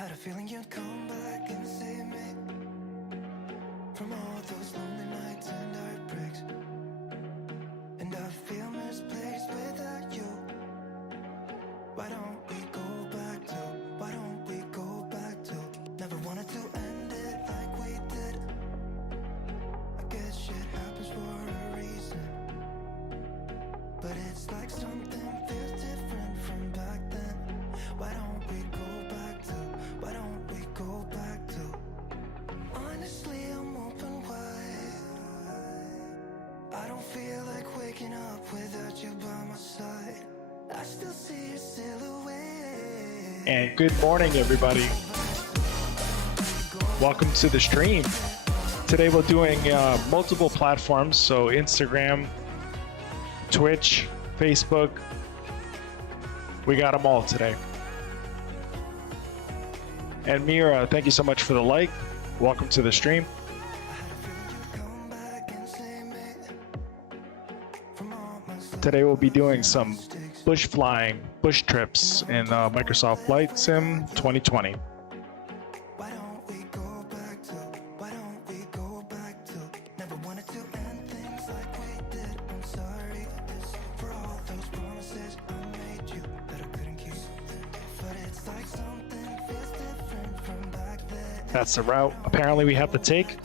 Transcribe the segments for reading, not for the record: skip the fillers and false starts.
had a feeling you'd come back and save me from all those lonely nights and heartbreaks. And I feel misplaced without you. Why don't we go back to, why don't we go back to, never wanted to end it like we did. I guess shit happens for a reason, but it's like something feels different from back then. Why don't we go back to, why don't we go back to, honestly I'm open wide. I don't feel like waking up without you by my side. I still see your silhouette. And good morning, everybody. Welcome to the stream. Today we're doing multiple platforms, so Instagram, Twitch, Facebook. We got them all today. And Mira, thank you so much for the like. Welcome to the stream. Today we'll be doing some bush flying, bush trips in Microsoft Flight Sim 2020. That's the route apparently we have to take.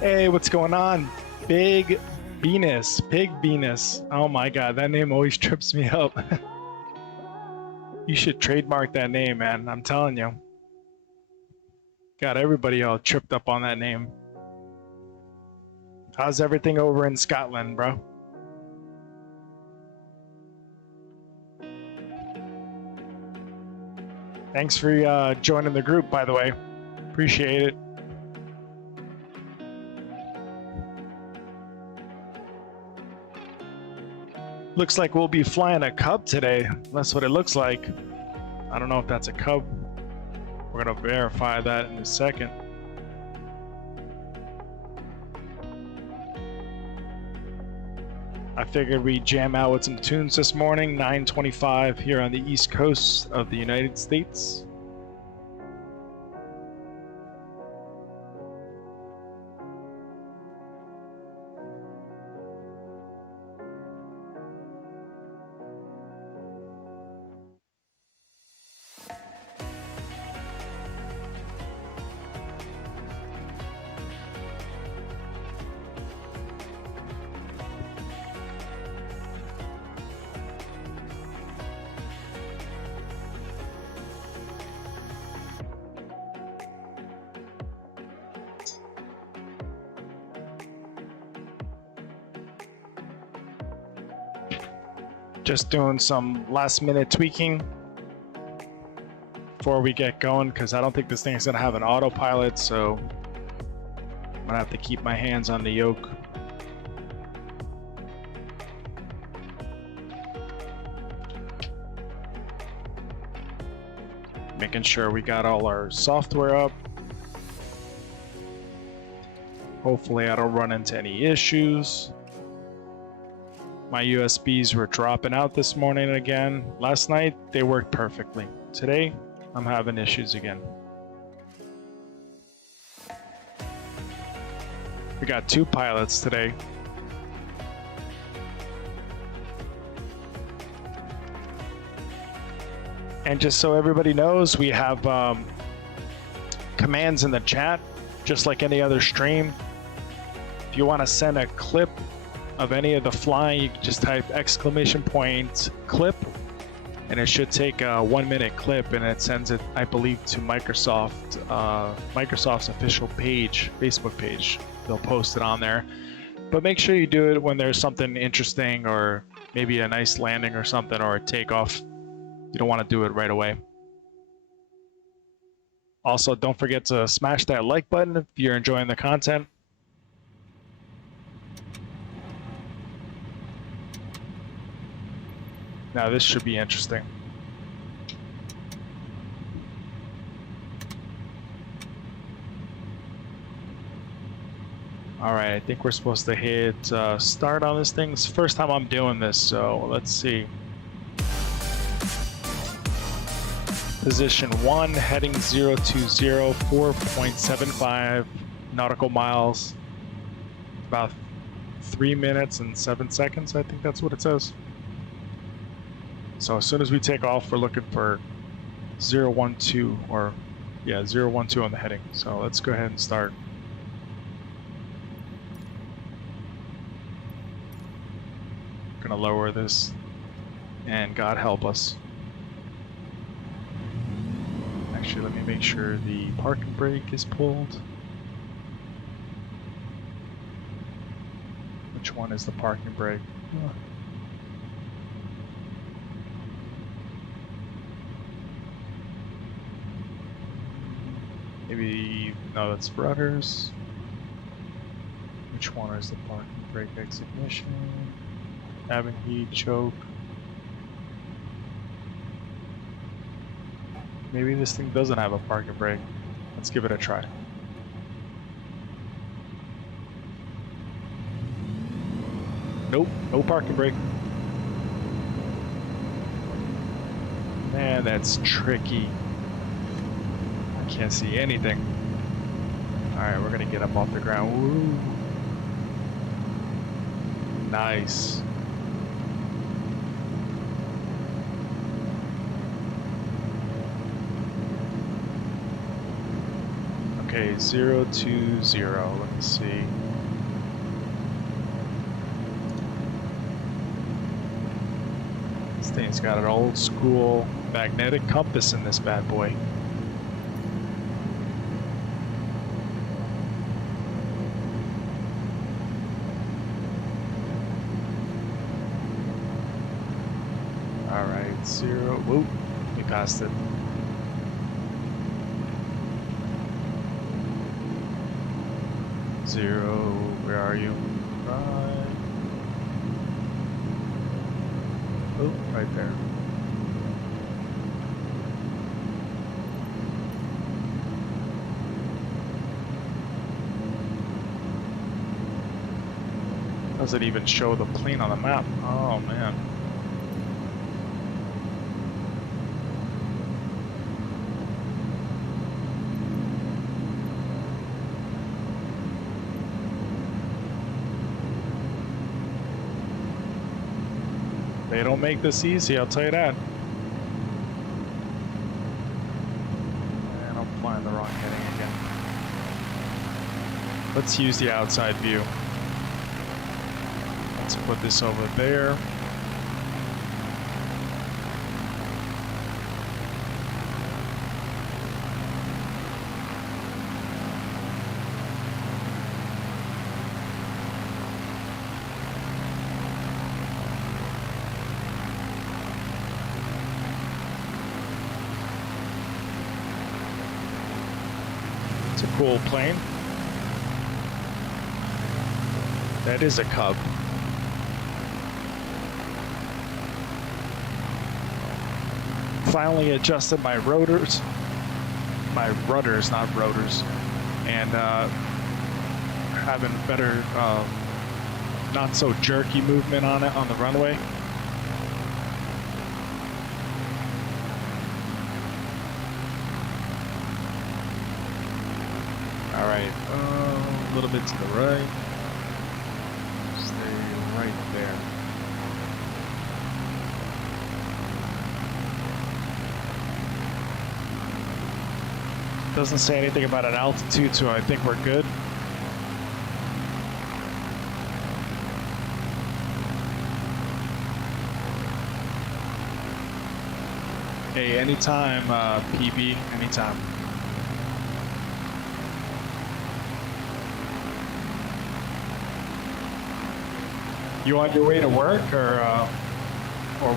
Hey, what's going on? Big Venus, Pig Venus. Oh my God, that name always trips me up. You should trademark that name, man. I'm telling you. Got everybody all tripped up on that name. How's everything over in Scotland, bro? Thanks for joining the group, by the way. Appreciate it. Looks like we'll be flying a Cub today. That's what it looks like. I don't know if that's a Cub. We're gonna verify that in a second. I figured we'd jam out with some tunes this morning, 9:25 here on the East Coast of the United States. Just doing some last minute tweaking before we get going, because I don't think this thing's gonna have an autopilot, so I'm gonna have to keep my hands on the yoke. Making sure we got all our software up. Hopefully I don't run into any issues. My USBs were dropping out this morning again. Last night, they worked perfectly. Today, I'm having issues again. We got 2 pilots today. And just so everybody knows, we have commands in the chat, just like any other stream. If you want to send a clip of any of the flying, you can just type !clip and it should take a 1-minute clip, and it sends it, I believe, to Microsoft's official page, Facebook page. They'll post it on there. But make sure you do it when there's something interesting, or maybe a nice landing or something, or a takeoff. You don't want to do it right away. Also, don't forget to smash that like button if you're enjoying the content. Now this should be interesting. Alright, I think we're supposed to hit start on this thing. It's the first time I'm doing this, so let's see. Position 1, heading 020, 4.75 nautical miles. About 3 minutes and 7 seconds, I think that's what it says. So as soon as we take off, we're looking for 012, or yeah, 012 on the heading. So let's go ahead and start. Gonna lower this, and God help us. Actually, let me make sure the parking brake is pulled. Which one is the parking brake? Maybe, no, that's rudders. Which one is the parking brake? Exit ignition, cabin heat, choke. Maybe this thing doesn't have a parking brake. Let's give it a try. Nope, no parking brake. Man, that's tricky. I can't see anything. Alright, we're gonna get up off the ground. Woo. Nice. Okay, 020. Let me see. This thing's got an old school magnetic compass in this bad boy. Alright, 0. Whoop, we passed it. Zero, where are you? Right. Oh, right there. Doesn't even show the plane on the map. Oh man. They don't make this easy, I'll tell you that. And I'm flying the wrong heading again. Let's use the outside view. Let's put this over there. It's a cool plane. That is a Cub. Finally adjusted my rotors, my rudders, not rotors, and having better, not so jerky movement on it on the runway. All right, a little bit to the right. Stay right there. Doesn't say anything about an altitude, so I think we're good. Hey, anytime, PB, anytime. You on your way to work, or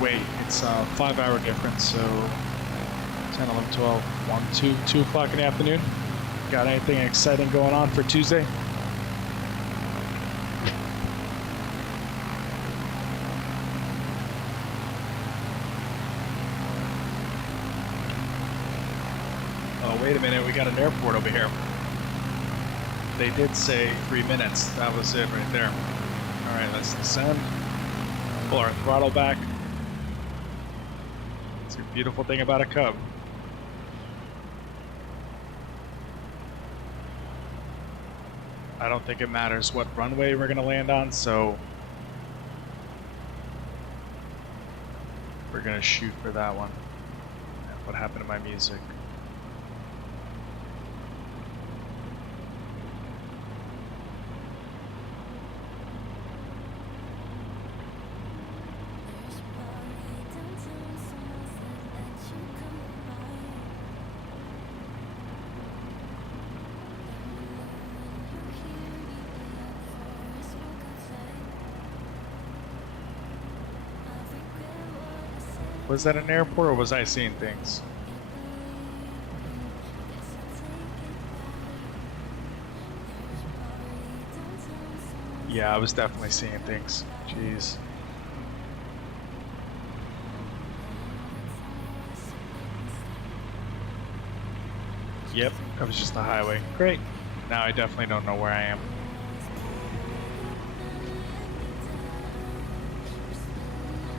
wait, it's a 5-hour difference, so 10, 11, 12, 1, 2 o'clock in the afternoon. Got anything exciting going on for Tuesday? Oh, wait a minute, we got an airport over here. They did say 3 minutes. That was it right there. All right, let's descend. Pull our throttle back. It's a beautiful thing about a Cub. I don't think it matters what runway we're gonna land on, so we're gonna shoot for that one. What happened to my music? Was that an airport or was I seeing things? Yeah, I was definitely seeing things. Jeez. Yep, that was just the highway. Great. Now I definitely don't know where I am.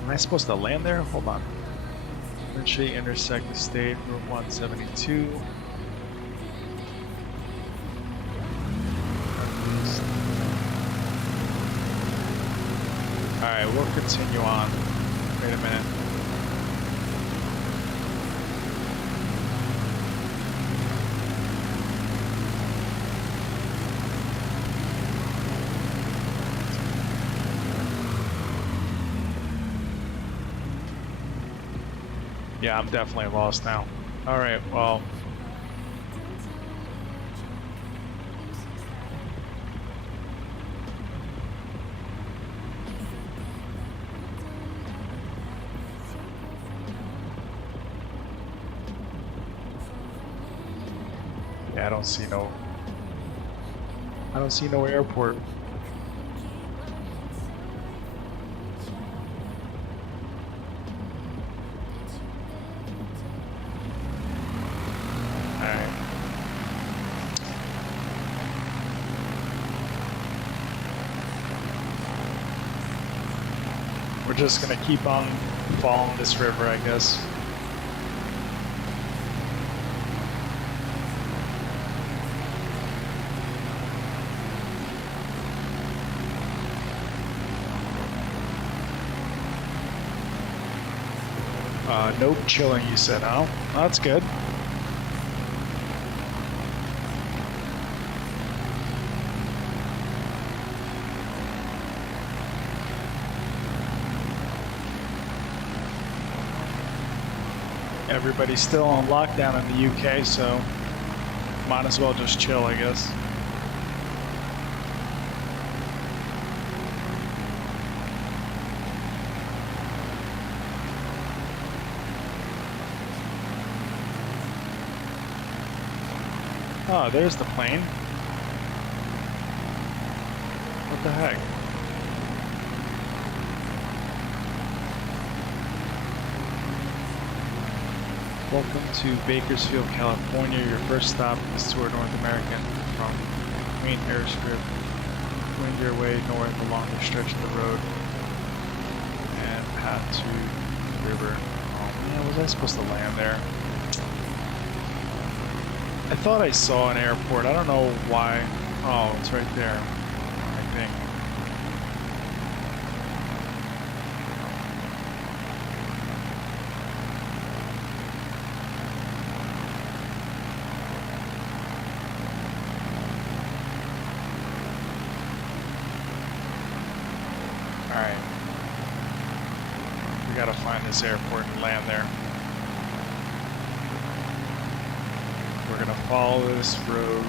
Am I supposed to land there? Hold on. Eventually intersect the state Route 172. Alright, we'll continue on. Wait a minute. Yeah, I'm definitely lost now. Alright, well. Yeah, I don't see no airport. We're just gonna keep on following this river, I guess. Nope, chilling, you said, huh? Well, that's good. Everybody's still on lockdown in the UK, so might as well just chill, I guess. Oh, there's the plane. What the heck? Welcome to Bakersfield, California. Your first stop is toward North American from Queen Airstrip. Wind your way north along the stretch of the road and path to the river. Oh man, was I supposed to land there? I thought I saw an airport. I don't know why. Oh, it's right there, I think. Alright. We gotta find this airport and land there. we're gonna follow this road.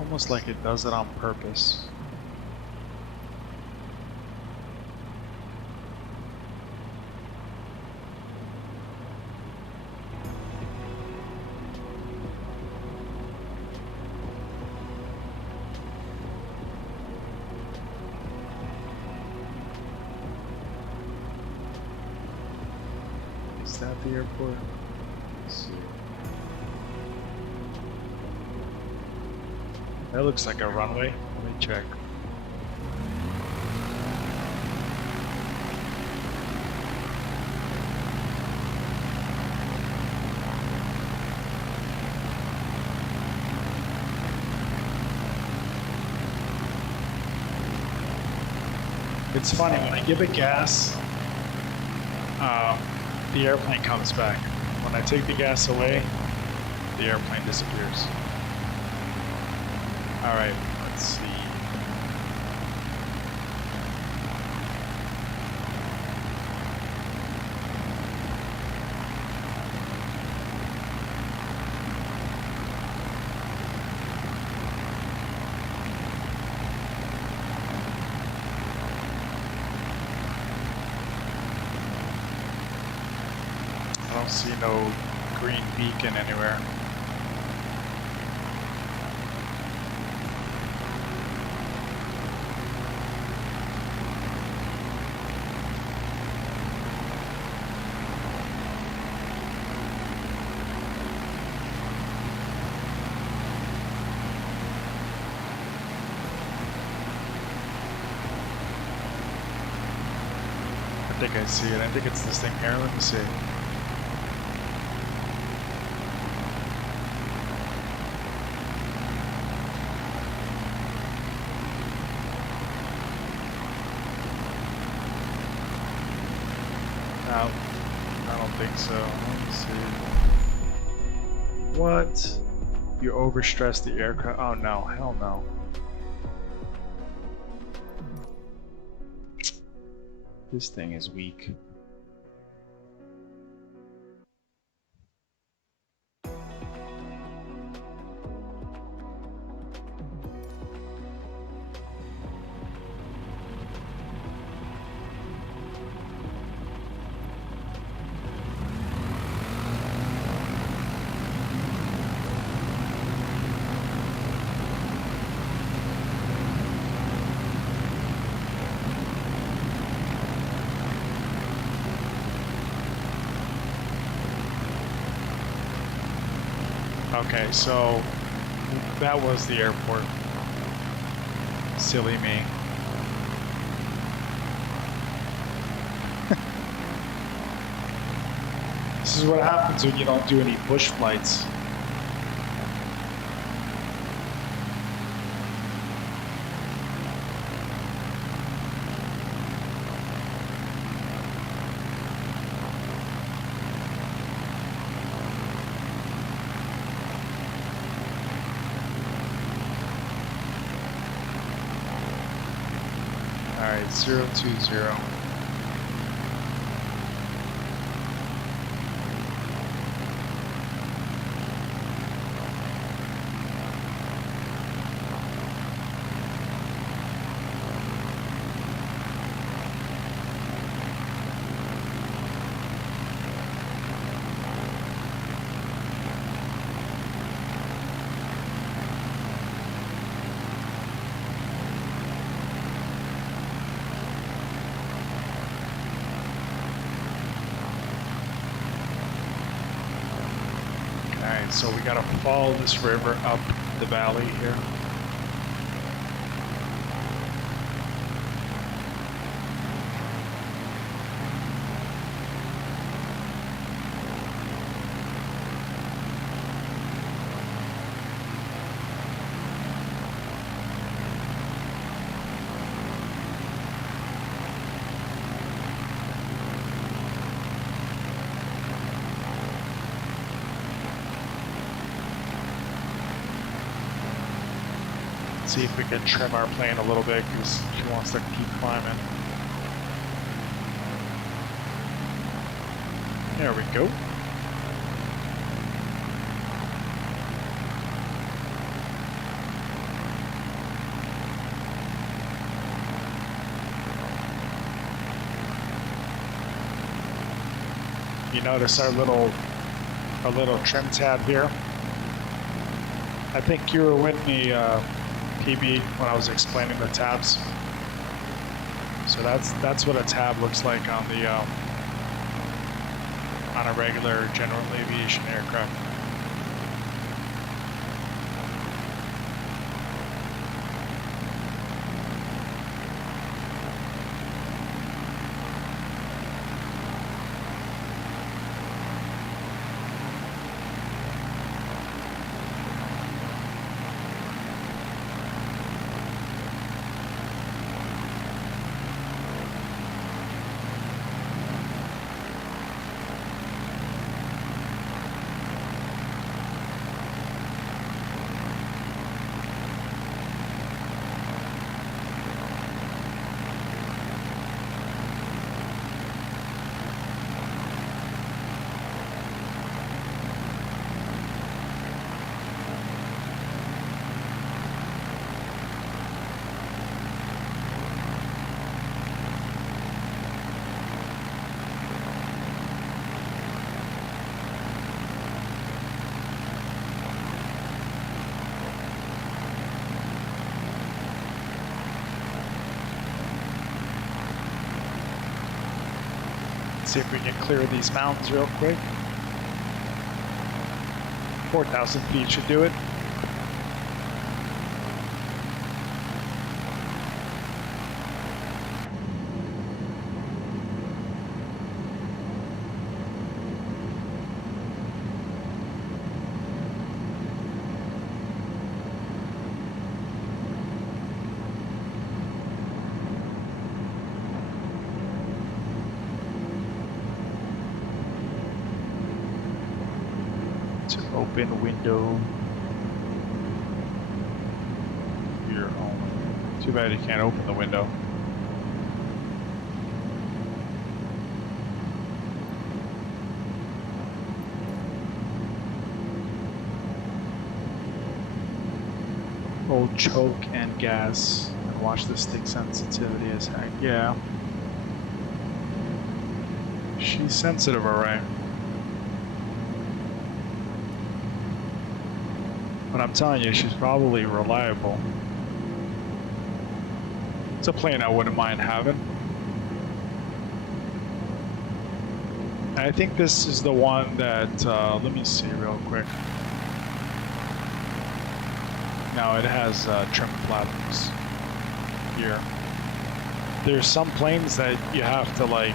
Almost like it does it on purpose. Is that the airport? Let's see. That looks like a runway. Let me check. It's funny, when I give it gas, the airplane comes back. When I take the gas away, the airplane disappears. All right, let's see. I don't see no green beacon anywhere. I think I see it. I think it's this thing here. Let me see. No, I don't think so. Let me see. What? You overstressed the aircraft? Oh no, hell no. This thing is weak. Okay, so that was the airport. Silly me. This is what happens when you don't do any bush flights. Alright, 020. Alright, so we gotta follow this river up the valley here. See if we can trim our plane a little bit because she wants to keep climbing. There we go. You notice our little trim tab here. I think you were with me, PB, when I was explaining the tabs. So that's what a tab looks like on the on a regular general aviation aircraft. See if we can clear these mountains real quick. 4,000 feet should do it. Open window. Your own. Too bad you can't open the window. Hold choke and gas and watch the stick sensitivity as heck. Yeah. She's sensitive, alright. But I'm telling you, she's probably reliable. It's a plane I wouldn't mind having. I think this is the one that, let me see real quick. No, it has trim flaps here. There's some planes that you have to like,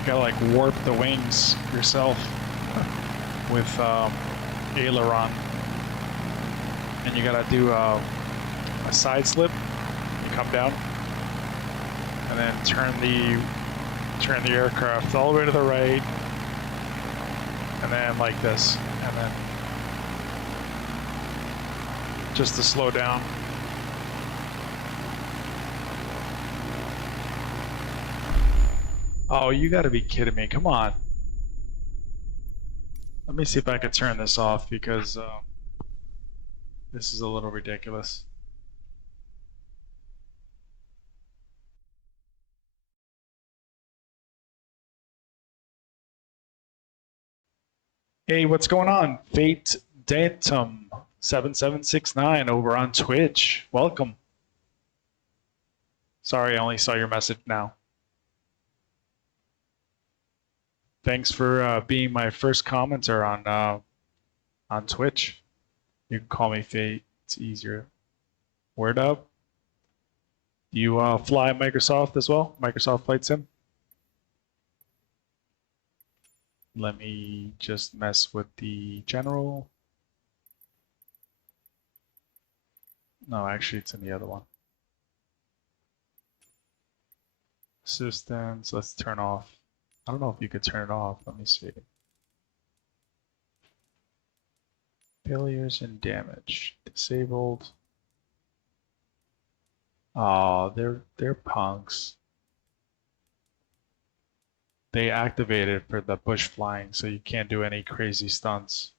you gotta like warp the wings yourself with aileron. And you gotta do a side slip. You come down, and then turn the aircraft all the way to the right, and then like this, and then just to slow down. Oh, you gotta be kidding me! Come on. Let me see if I can turn this off because. This is a little ridiculous. Hey, what's going on? Fate Datum 7769 over on Twitch. Welcome. Sorry, I only saw your message now. Thanks for being my first commenter on Twitch. You can call me Fate. It's easier. Word up. You fly Microsoft as well? Microsoft Flight Sim? Let me just mess with the general. No, actually it's in the other one. Assistance, let's turn off. I don't know if you could turn it off. Let me see. Failures and damage. Disabled. Oh, they're punks. They activated for the bush flying, so you can't do any crazy stunts.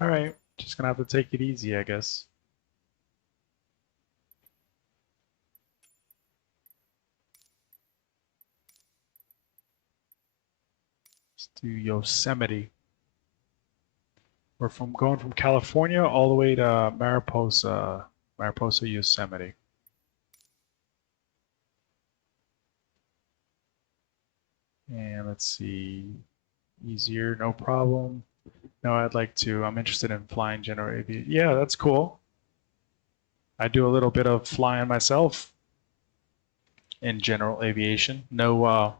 All right, just gonna have to take it easy, I guess. Let's do Yosemite. We're going from California all the way to Mariposa, Yosemite. And let's see, easier, no problem. No, I'm interested in flying general aviation. Yeah, that's cool. I do a little bit of flying myself in general aviation. No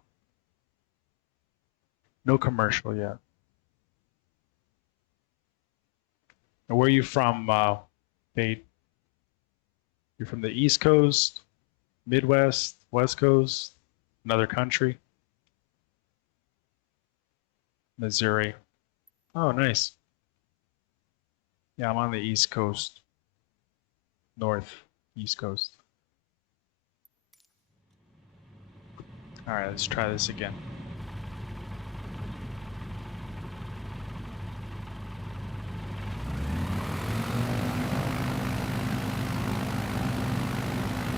commercial yet. And where are you from, Fade? You're from the East Coast, Midwest, West Coast, another country? Missouri. Oh, nice. Yeah, I'm on the East Coast. East Coast. All right, let's try this again.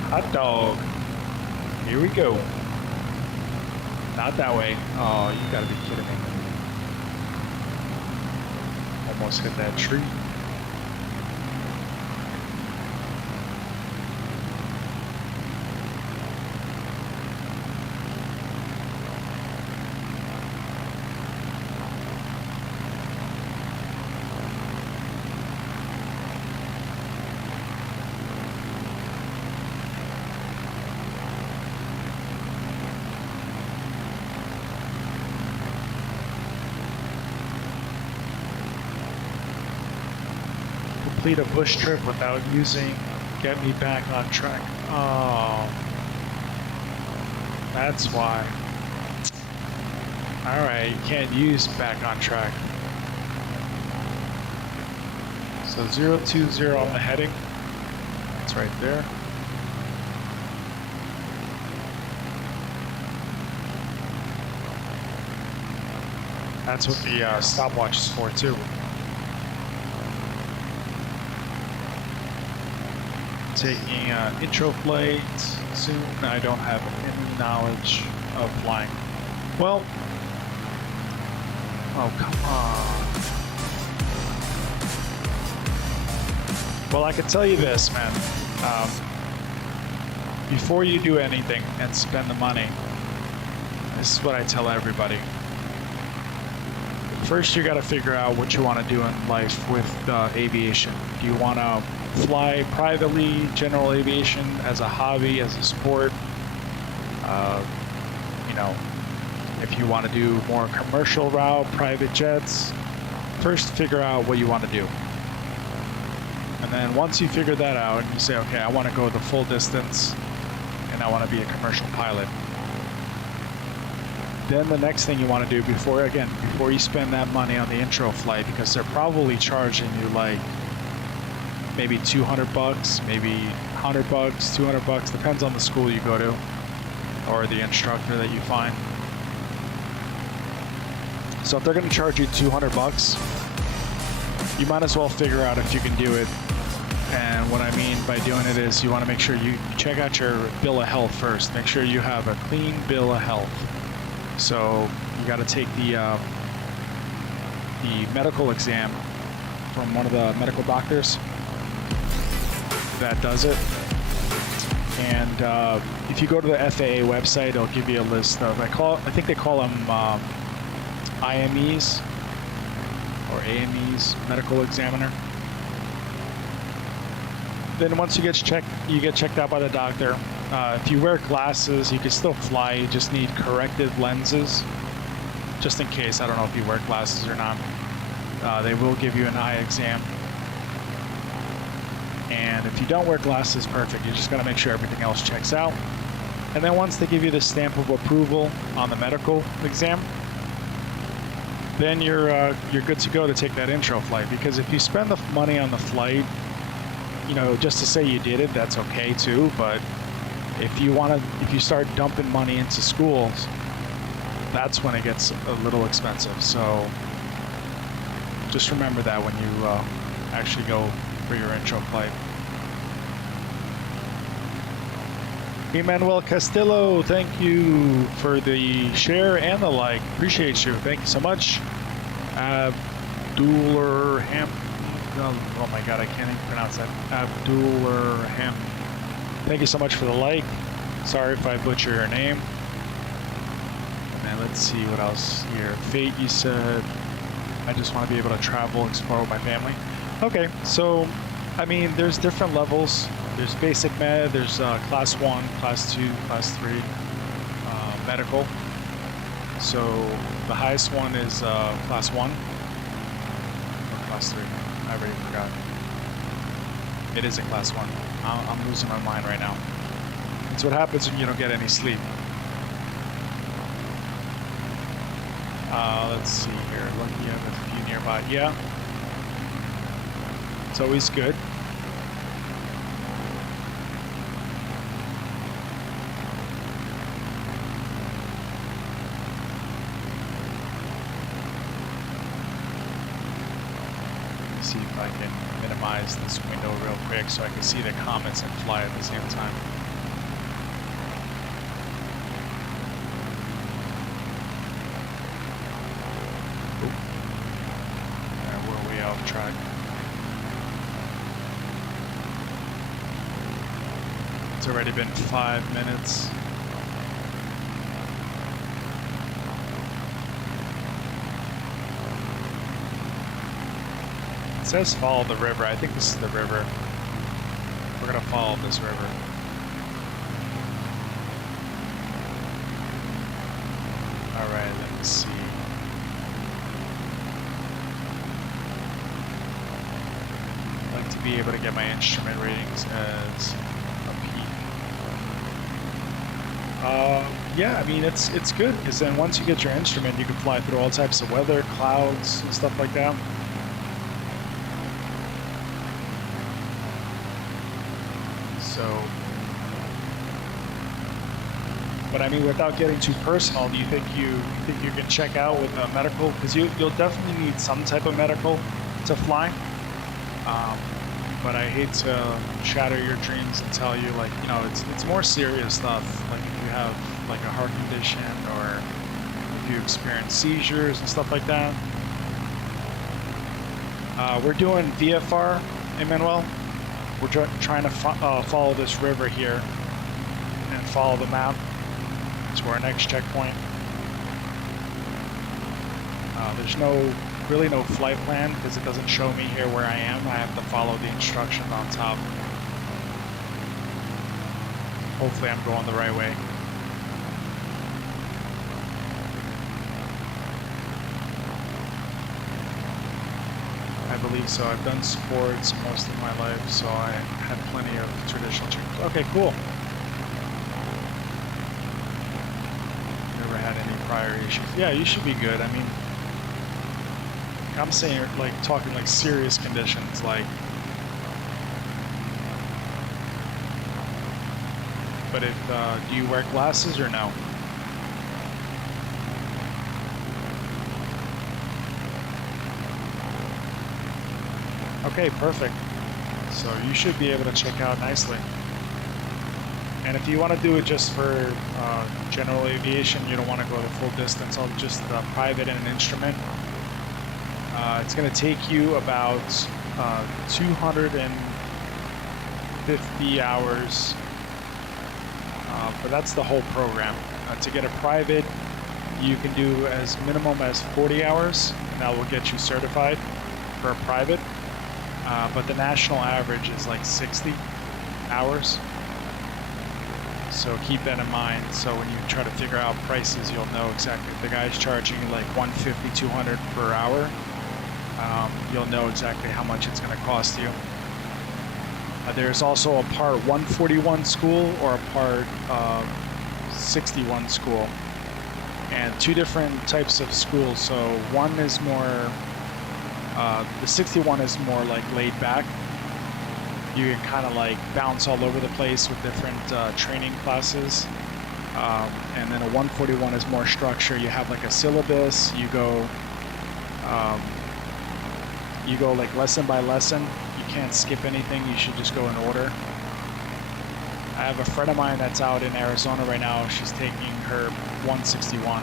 Hot dog. Here we go. Not that way. Oh, you gotta be kidding me. Almost hit that tree. Complete a bush trip without using Get Me Back on Track. Oh, that's why. All right, you can't use Back on Track. So 020 on the heading. It's right there. That's what the stopwatch is for too. Taking intro flight soon. I don't have any knowledge of flying. Well, oh come on. Well, I can tell you this, man. Before you do anything and spend the money, this is what I tell everybody. First, you got to figure out what you want to do in life with aviation. Do you want to fly privately, general aviation, as a hobby, as a sport? You know, if you want to do more commercial route, private jets, first figure out what you want to do. And then once you figure that out, and you say, okay, I want to go the full distance, and I want to be a commercial pilot. Then the next thing you want to do before you spend that money on the intro flight, because they're probably charging you like maybe $200, maybe $100, $200, depends on the school you go to or the instructor that you find. So if they're going to charge you $200, you might as well figure out if you can do it. And what I mean by doing it is you want to make sure you check out your bill of health first. Make sure you have a clean bill of health. So you got to take the medical exam from one of the medical doctors that does it. And if you go to the FAA website, it'll give you a list of, I think they call them IMEs or AMEs, medical examiner. Then once you get checked out by the doctor. If you wear glasses, you can still fly. You just need corrected lenses, just in case. I don't know if you wear glasses or not. They will give you an eye exam. And if you don't wear glasses, perfect. You just got to make sure everything else checks out. And then once they give you the stamp of approval on the medical exam, then you're good to go to take that intro flight. Because if you spend the money on the flight, you know, just to say you did it, that's okay too. But if you start dumping money into schools, that's when it gets a little expensive. So just remember that when you actually go for your intro flight. Emmanuel Castillo, thank you for the share and the like. Appreciate you. Thank you so much. Abdulrahman. Oh my God, I can't even pronounce that. Abdulrahman. Thank you so much for the like. Sorry if I butcher your name. And let's see what else here. Fate, you said, I just want to be able to travel, explore with my family. Okay, so, I mean, there's different levels. There's basic med, there's class 1, class 2, class 3, medical. So the highest one is class 1 or class 3. I already forgot. It is a class 1. I'm losing my mind right now. That's what happens when you don't get any sleep. Let's see here. Lucky you have a few nearby. Yeah. It's always good. See if I can minimize this window real quick so I can see the comments and fly at the same time. We're way off track. It's already been 5 minutes. It says follow the river. I think this is the river. We're gonna follow this river. Alright, let me see. I'd like to be able to get my instrument ratings as a peak. Yeah, I mean it's good because then once you get your instrument, you can fly through all types of weather, clouds, and stuff like that. But I mean, without getting too personal, do you think you can check out with a medical? Because you'll definitely need some type of medical to fly. But I hate to shatter your dreams and tell you, like, you know, it's more serious stuff. Like if you have like a heart condition or if you experience seizures and stuff like that. We're doing VFR, Emmanuel. We're trying to follow this river here and follow the map to our next checkpoint. There's really no flight plan because it doesn't show me here where I am. I have to follow the instructions on top. Hopefully I'm going the right way. I believe so. I've done sports most of my life, so I had plenty of traditional training. Okay, cool. Never had any prior issues. Yeah, you should be good. I mean, I'm saying, like, talking like serious conditions, like. But do you wear glasses or no? Okay, perfect. So you should be able to check out nicely. And if you want to do it just for general aviation, you don't want to go the full distance, I'll just private and an instrument. It's going to take you about 250 hours, but that's the whole program. To get a private, you can do as minimum as 40 hours, and that will get you certified for a private. But the national average is like 60 hours. So keep that in mind. So when you try to figure out prices, you'll know exactly. If the guy's charging you like 150, 200 per hour, you'll know exactly how much it's going to cost you. There's also a Part 141 school or a Part 61 school. And two different types of schools. So one is more, the 61 is more like laid back. you can kind of like bounce all over the place with different training classes. And then a 141 is more structure. You have like a syllabus. You go like lesson by lesson. You can't skip anything. You should just go in order. I have a friend of mine that's out in Arizona right now. She's taking her 161,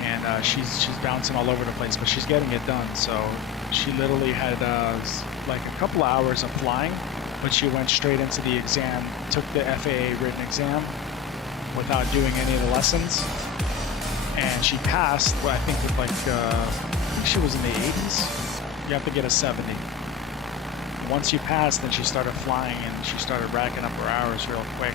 and she's bouncing all over the place, but she's getting it done. So she literally had like a couple of hours of flying, but she went straight into the exam, took the FAA written exam without doing any of the lessons, and she passed. Well, I think with like I think she was in the 80s. You have to get a 70. Once you pass, then she started flying and she started racking up her hours real quick.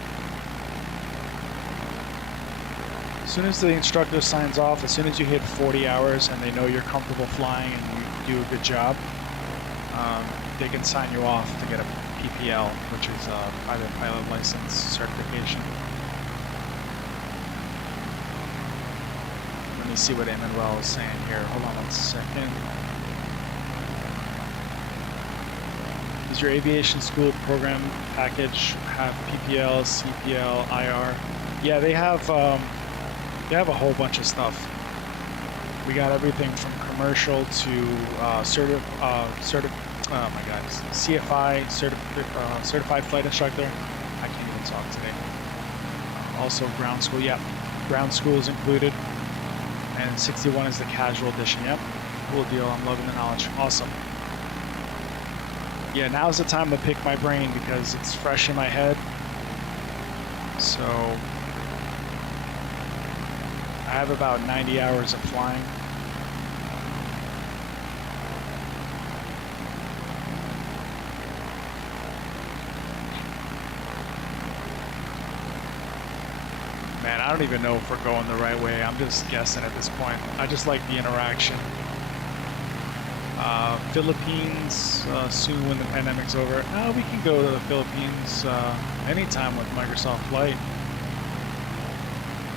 As soon as the instructor signs off, as soon as you hit 40 hours and they know you're comfortable flying and you do a good job, they can sign you off to get a PPL, which is a private pilot license certification. Let me see what Emmanuel is saying here. Hold on 1 second. Does your aviation school program package have PPL, CPL, IR? Yeah, they have a whole bunch of stuff. We got everything from commercial to CFI, certified flight instructor. I can't even talk today. Also ground school, yeah, ground school is included. And 61 is the casual edition, yep. Cool deal, I'm loving the knowledge, awesome. Yeah, now's the time to pick my brain because it's fresh in my head. So I have about 90 hours of flying. Man, I don't even know if we're going the right way. I'm just guessing at this point. I just like the interaction. Philippines, soon when the pandemic's over. We can go to the Philippines anytime with Microsoft Flight.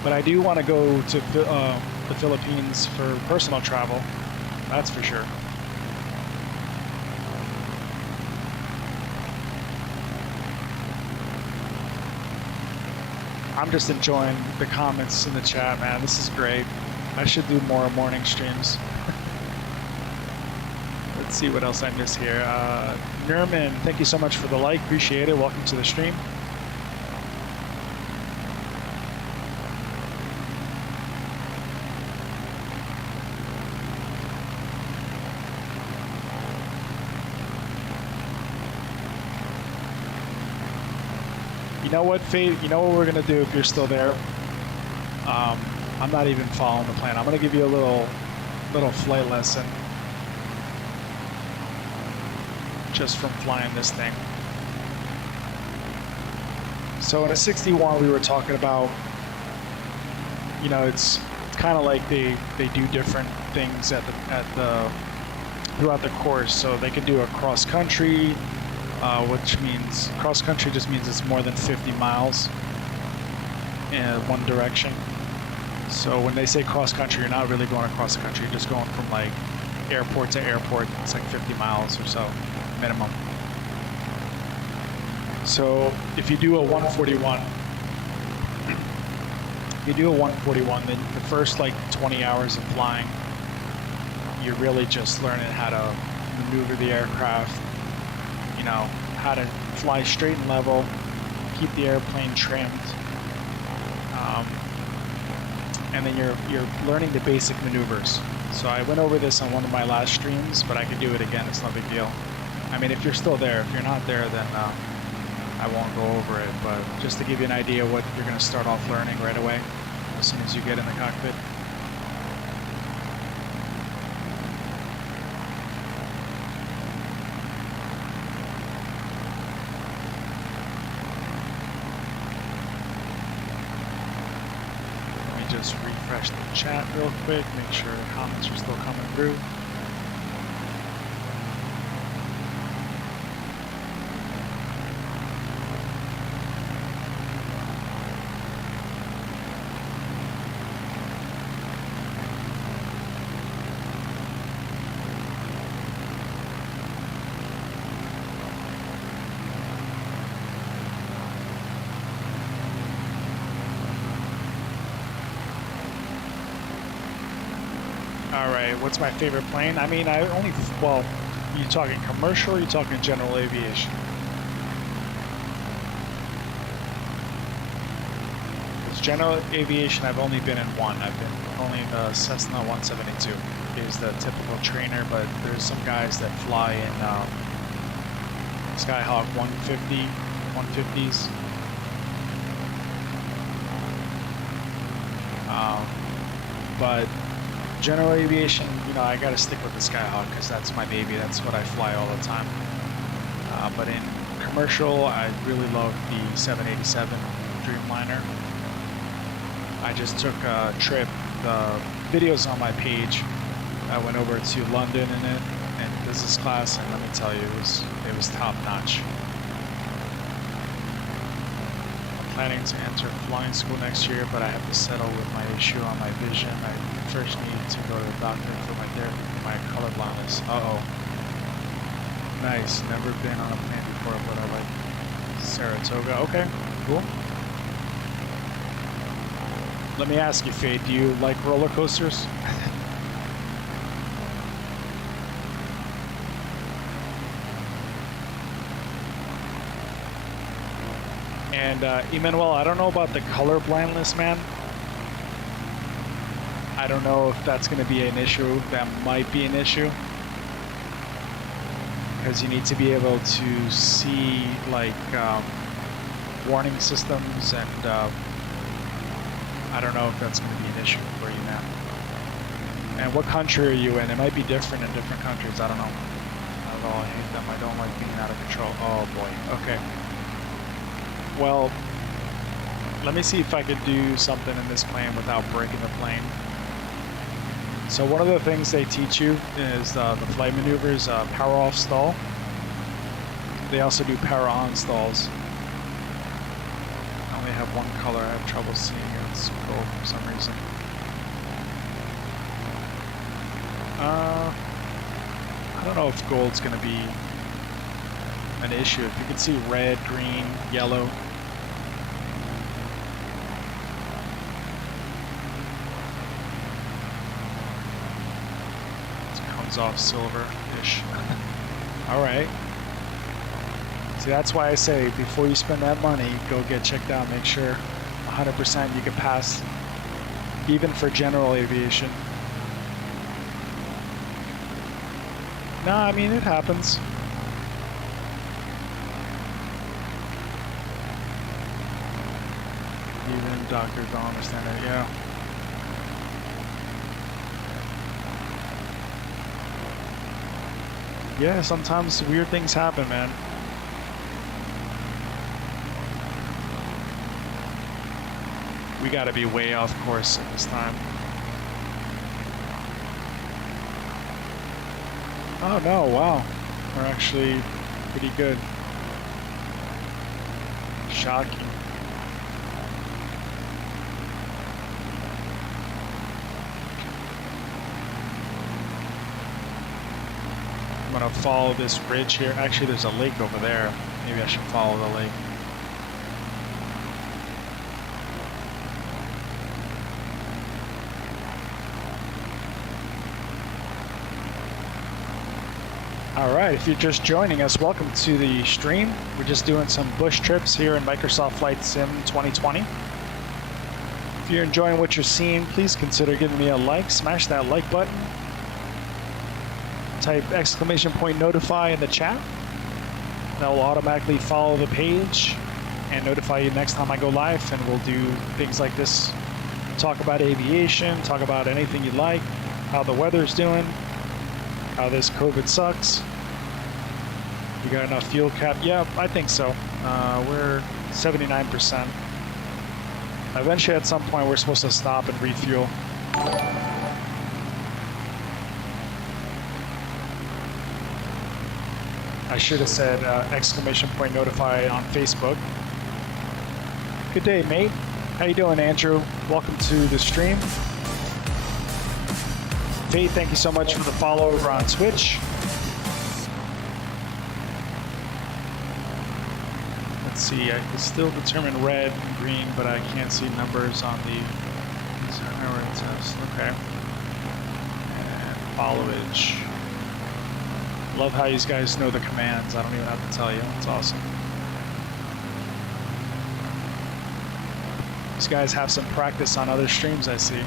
But I do want to go to the Philippines for personal travel. That's for sure. I'm just enjoying the comments in the chat, man. This is great. I should do more morning streams. Let's see what else I missed here. Nerman, thank you so much for the like. Appreciate it. Welcome to the stream. You know what, Fate? You know what we're gonna do if you're still there? I'm not even following the plan. I'm gonna give you a little flight lesson just from flying this thing. So in a 61, we were talking about, you know, it's kind of like they do different things throughout the course. So they can do a cross country, which means cross country just means it's more than 50 miles in one direction. So when they say cross country, you're not really going across the country. You're just going from like airport to airport. It's like 50 miles or so minimum. So if you do a 141, then the first like 20 hours of flying, you're really just learning how to maneuver the aircraft, you know, how to fly straight and level, keep the airplane trimmed, and then you're learning the basic maneuvers. So I went over this on one of my last streams, but I could do it again. It's no big deal. I mean, if you're still there, if you're not there, then I won't go over it. But just to give you an idea what you're going to start off learning right away as soon as you get in the cockpit. Just refresh the chat real quick, make sure the comments are still coming through. All right, what's my favorite plane? I mean, I only, well, you talking commercial or you talking general aviation? Because general aviation, I've only been in one. I've been only in the Cessna 172. Is the typical trainer, but there's some guys that fly in Skyhawk 150s. But general aviation, you know, I gotta stick with the Skyhawk because that's my baby. That's what I fly all the time. But in commercial, I really love the 787 Dreamliner. I just took a trip. The videos on my page. I went over to London in it and business class, and let me tell you, it was top notch. Planning to enter flying school next year, but I have to settle with my issue on my vision. I first need to go to the doctor for my therapy for my color blindness. Uh-oh. Nice. Never been on a plane before, but I like Saratoga. Okay, cool. Let me ask you, Faye, do you like roller coasters? And Emmanuel, I don't know about the color blindness, man. I don't know if that's going to be an issue. That might be an issue. Because you need to be able to see, like, warning systems, and I don't know if that's going to be an issue for you, man. And what country are you in? It might be different in different countries. I don't know. Not at all. I hate them. I don't like being out of control. Oh, boy. Okay. Well, let me see if I could do something in this plane without breaking the plane. So one of the things they teach you is the flight maneuvers, power off stall. They also do power on stalls. I only have one color. I have trouble seeing it. It's gold for some reason. I don't know if gold's going to be an issue. If you can see red, green, yellow. It comes off silver-ish. All right. See, that's why I say before you spend that money, go get checked out. Make sure 100% you can pass, even for general aviation. No, I mean, it happens. Even doctors don't understand it, yeah. Yeah, sometimes weird things happen, man. We gotta be way off course at this time. Oh no, wow. We're actually pretty good. Shocking. I'm gonna follow this ridge here. Actually, there's a lake over there. Maybe I should follow the lake. All right, if you're just joining us, welcome to the stream. We're just doing some bush trips here in Microsoft Flight Sim 2020. If you're enjoying what you're seeing, please consider giving me a like. Smash that like button. Type !notify in the chat. That will automatically follow the page and notify you next time I go live, and we'll do things like this. Talk about aviation, talk about anything you like, how the weather's doing, how this COVID sucks. You got enough fuel cap? Yeah, I think so. We're 79%. Eventually, at some point, we're supposed to stop and refuel. I should have said !notify on Facebook. Good day, mate. How you doing, Andrew? Welcome to the stream. Faye, thank you so much for the follow over on Twitch. Let's see, I can still determine red and green, but I can't see numbers on the test. Okay. Followage. Love how these guys know the commands. I don't even have to tell you. It's awesome. These guys have some practice on other streams, I see.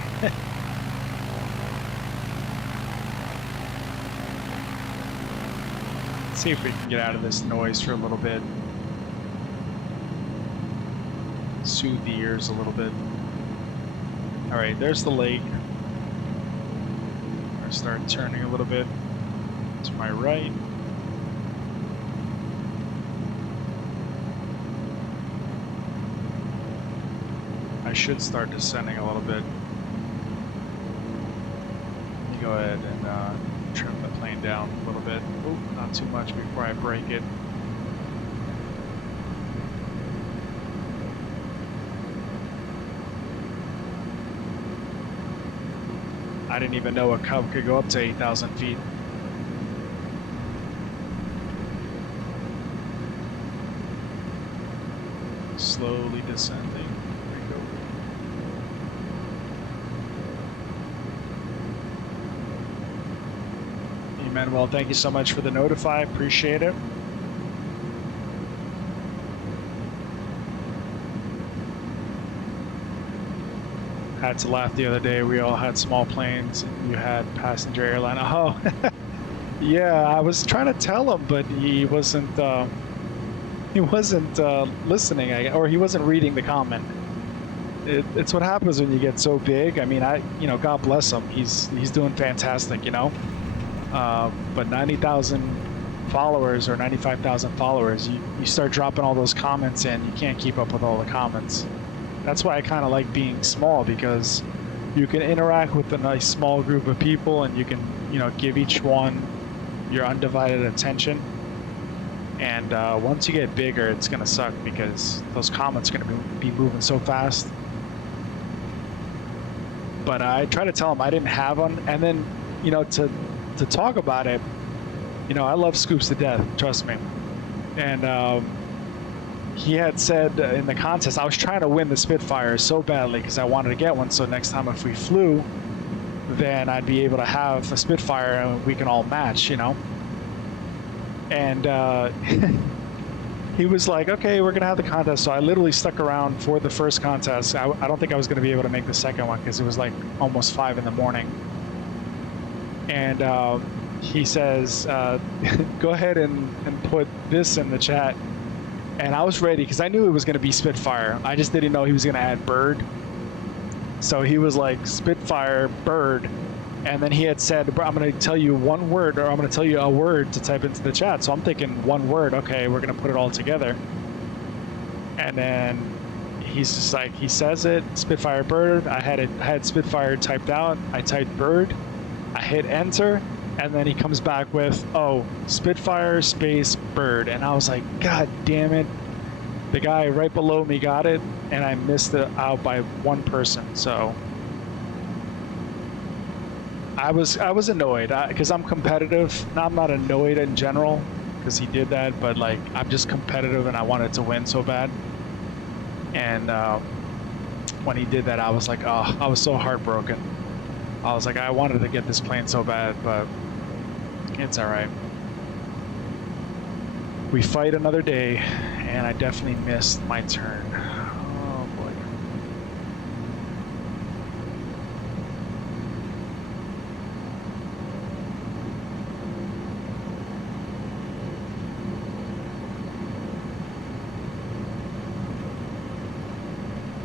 Let's see if we can get out of this noise for a little bit. Soothe the ears a little bit. All right, there's the lake. I'm gonna start turning a little bit to my right. I should start descending a little bit. Let me go ahead and trim the plane down a little bit. Oh, not too much before I break it. I didn't even know a Cub could go up to 8,000 feet. Slowly descending. There we go. Emmanuel, thank you so much for the notify. Appreciate it. Had to laugh the other day. We all had small planes, and you had passenger airline. Oh, yeah. I was trying to tell him, but he wasn't. He wasn't listening, or he wasn't reading the comment. It's what happens when you get so big. I mean, God bless him. He's doing fantastic, But 90,000 followers or 95,000 followers, you start dropping all those comments in. You can't keep up with all the comments. That's why I kind of like being small, because you can interact with a nice small group of people, and you can, give each one your undivided attention. And once you get bigger, it's gonna suck, because those comments are gonna be moving so fast. But I try to tell them I didn't have one, and then to talk about it, I love Scoops to death, trust me. And he had said in the contest, I was trying to win the Spitfire so badly because I wanted to get one, so next time if we flew, then I'd be able to have a Spitfire and we can all match, And he was like, okay, we're gonna have the contest. So I literally stuck around for the first contest. I don't think I was gonna be able to make the second one because it was like almost 5 in the morning. And he says, go ahead and put this in the chat. And I was ready because I knew it was gonna be Spitfire. I just didn't know he was gonna add Bird. So he was like Spitfire, Bird. And then he had said, I'm going to tell you one word, or I'm going to tell you a word to type into the chat. So I'm thinking one word. Okay, we're going to put it all together. And then he's just like, he says it, Spitfire Bird. I had Spitfire typed out. I typed Bird. I hit enter. And then he comes back with, oh, Spitfire space Bird. And I was like, God damn it. The guy right below me got it, and I missed it out by one person. So I was annoyed because I'm competitive. Now, I'm not annoyed in general because he did that, but like I'm just competitive and I wanted to win so bad. And when he did that, I was like, oh, I was so heartbroken. I was like, I wanted to get this plane so bad, but it's all right. We fight another day, and I definitely missed my turn. Oh boy.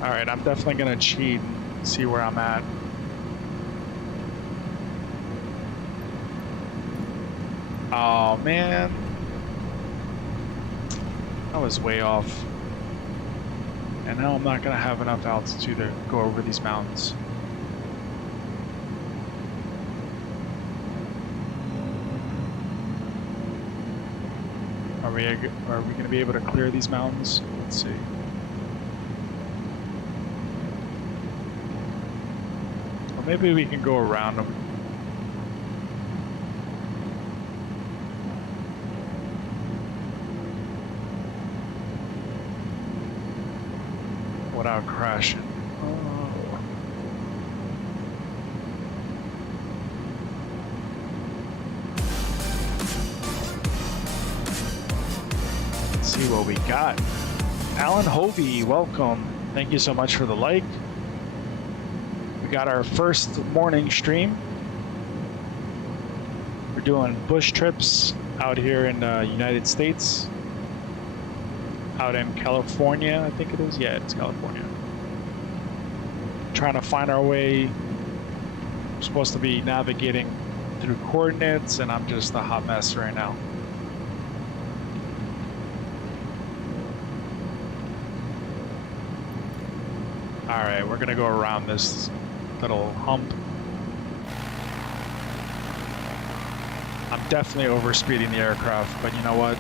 All right, I'm definitely gonna cheat and see where I'm at. Oh man. I was way off. And now I'm not gonna have enough altitude to go over these mountains. Are we gonna be able to clear these mountains? Let's see. Or maybe we can go around them. Without crashing. Oh. see what we got. Alan Hovey, welcome. Thank you so much for the like. We got our first morning stream. We're doing bush trips out here in the United States. Out in California, I think it is. Yeah, it's California. Trying to find our way. We're supposed to be navigating through coordinates, and I'm just a hot mess right now. All right, we're gonna go around this little hump. I'm definitely overspeeding the aircraft, but you know what?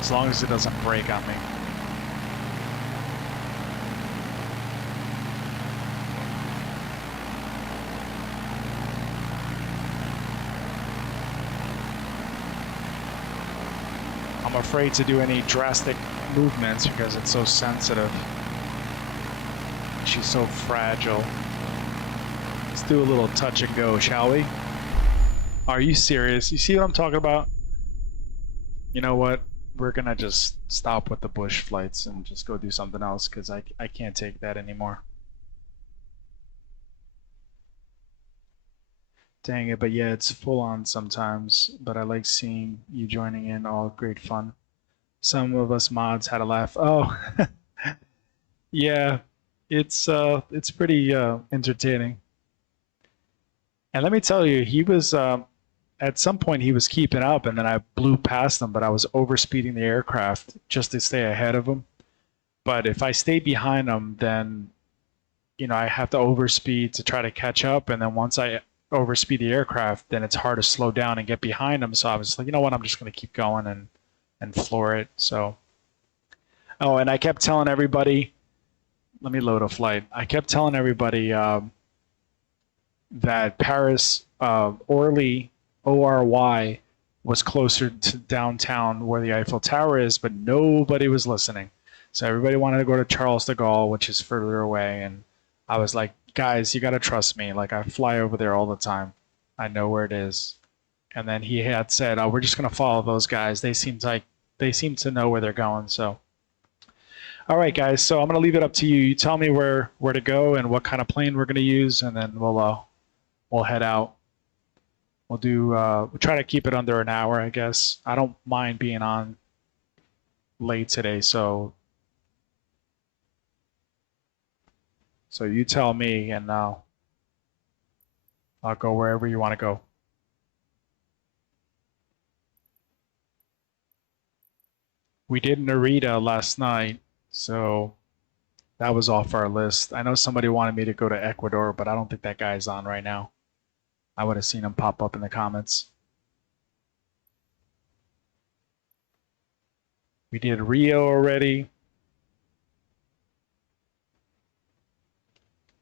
As long as it doesn't break on me. I'm afraid to do any drastic movements because it's so sensitive. She's so fragile. Let's do a little touch and go, shall we? Are you serious? You see what I'm talking about? You know what? We're gonna just stop with the bush flights and just go do something else because I can't take that anymore. Dang it, but yeah, it's full on sometimes, but I like seeing you joining in, all great fun. Some of us mods had a laugh. Oh, yeah, it's pretty entertaining. And let me tell you, he was at some point he was keeping up, and then I blew past him, but I was overspeeding the aircraft just to stay ahead of him. But if I stay behind him, then you know I have to overspeed to try to catch up, and then once I overspeed the aircraft, then it's hard to slow down and get behind him. So I was like, you know what, I'm just going to keep going and floor it. So, oh, and I kept telling everybody, let me load a flight. I kept telling everybody that Paris, Orly, ORY, was closer to downtown where the Eiffel Tower is, but nobody was listening. So everybody wanted to go to Charles de Gaulle, which is further away. And I was like, guys, you got to trust me. Like, I fly over there all the time. I know where it is. And then he had said, oh, we're just going to follow those guys. They seem to know where they're going. So, all right, guys. So I'm going to leave it up to you. You tell me where to go and what kind of plane we're going to use, and then we'll head out. We'll try to keep it under an hour, I guess. I don't mind being on late today, so you tell me, and I'll go wherever you want to go. We did Narita last night, so that was off our list. I know somebody wanted me to go to Ecuador, but I don't think that guy's on right now. I would have seen him pop up in the comments. We did Rio already.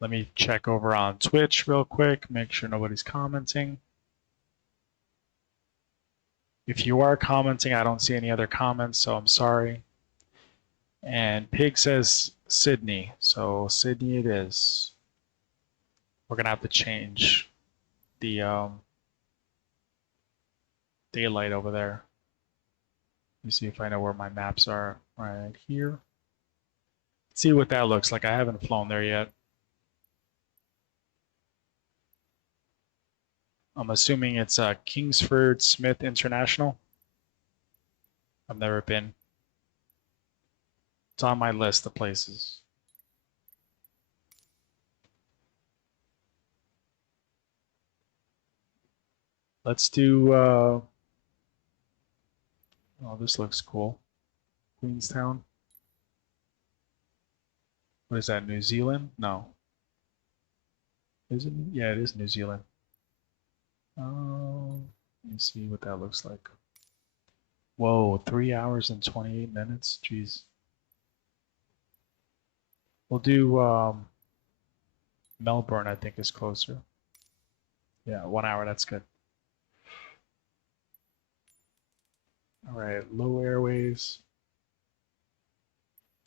Let me check over on Twitch real quick, make sure nobody's commenting. If you are commenting, I don't see any other comments, so I'm sorry. And Pig says Sydney, so Sydney it is. We're gonna have to change the daylight over there. Let me see if I know where my maps are. Right here. Let's see what that looks like. I haven't flown there yet. I'm assuming it's Kingsford Smith International. I've never been. It's on my list of places. Let's do, oh, this looks cool. Queenstown. What is that, New Zealand? No. Is it? Yeah, it is New Zealand. Let me see what that looks like. Whoa, 3 hours and 28 minutes. Jeez. We'll do Melbourne, I think is closer. Yeah, 1 hour, that's good. All right, low airways.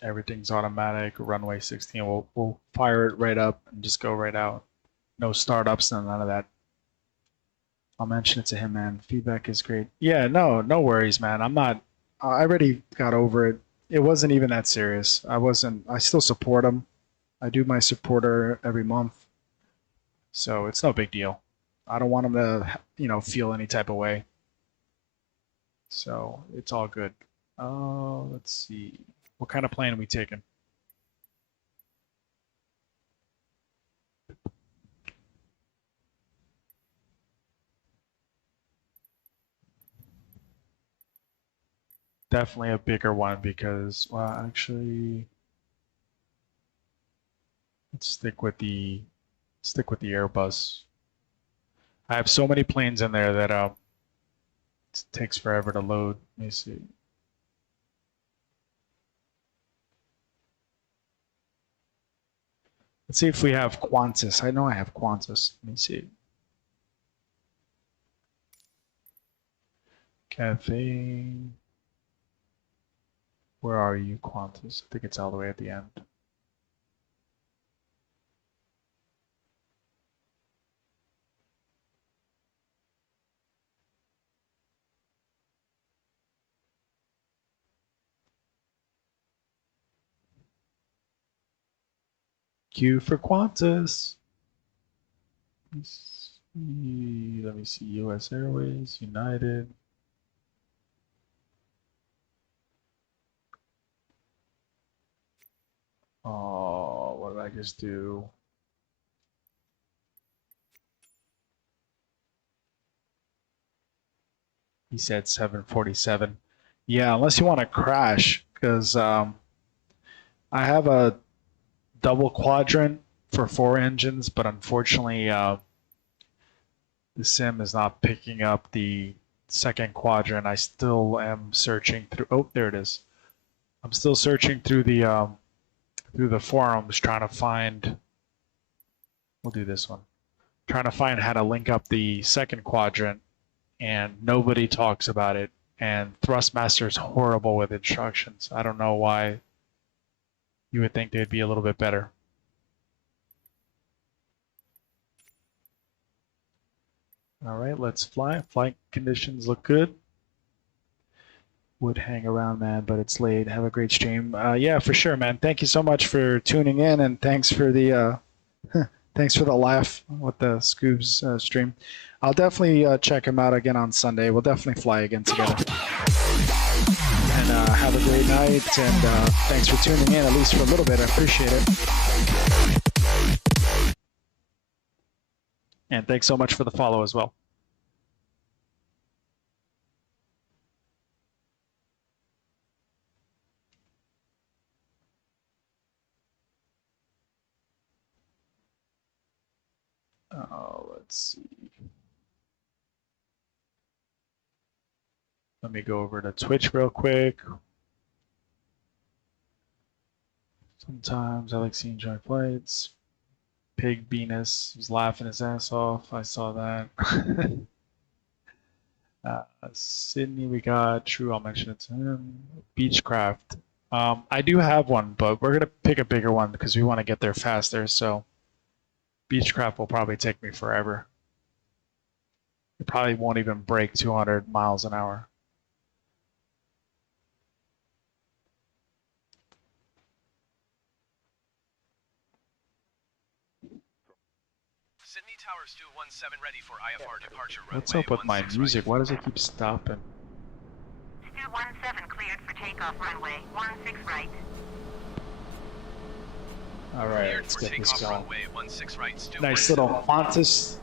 Everything's automatic. Runway 16. We'll fire it right up and just go right out. No startups, none of that. I'll mention it to him, man. Feedback is great. Yeah, no worries, man. I'm not I already got over it. It wasn't even that serious. I still support him. I do my supporter every month. So it's no big deal. I don't want him to, feel any type of way. So it's all good. Let's see. What kind of plane are we taking? Definitely a bigger one because, well, actually, let's stick with the Airbus. I have so many planes in there that it takes forever to load. Let me see. Let's see if we have Qantas. I know I have Qantas. Let me see. Cafe. Where are you, Qantas? I think it's all the way at the end. Q for Qantas. Let me see. US Airways, United. Oh, what did I just do? He said 747. Yeah, unless you want to crash, because I have a double quadrant for 4 engines, but unfortunately, the sim is not picking up the second quadrant. I still am searching through. Oh, there it is. I'm still searching through the forums trying to find. We'll do this one. Trying to find how to link up the second quadrant, and nobody talks about it. And Thrustmaster is horrible with instructions. I don't know why. You would think they'd be a little bit better. All right, let's fly. Flight conditions look good. Would hang around, man, but it's late. Have a great stream. Yeah, for sure, man. Thank you so much for tuning in, and thanks for the thanks for the laugh with the Scoobs stream. I'll definitely check him out again on Sunday. We'll definitely fly again together. And have a great night, and thanks for tuning in, at least for a little bit. I appreciate it. And thanks so much for the follow as well. Let's see. Let me go over to Twitch real quick. Sometimes I like seeing joint flights. Pig Venus was laughing his ass off. I saw that. Sydney, we got True. I'll mention it to him. Beechcraft. I do have one, but we're gonna pick a bigger one because we want to get there faster. So Beechcraft will probably take me forever. It probably won't even break 200 miles an hour. Sydney Towers 217 ready for IFR departure runway. What's up with my music? Why does it keep stopping? 217 cleared for takeoff runway 16 right. All right, let's get this going. Runway 16 right. Stu Nice little Qantas.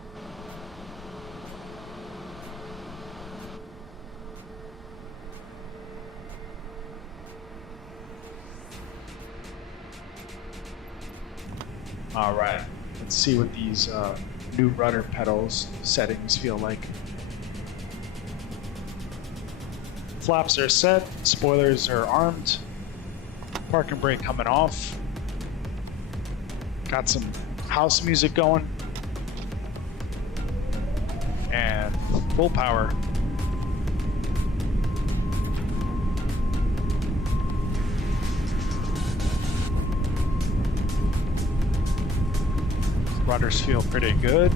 All right, let's see what these new rudder pedals settings feel like. Flaps are set, spoilers are armed, park and brake coming off. Got some house music going, and full power. Rudders feel pretty good.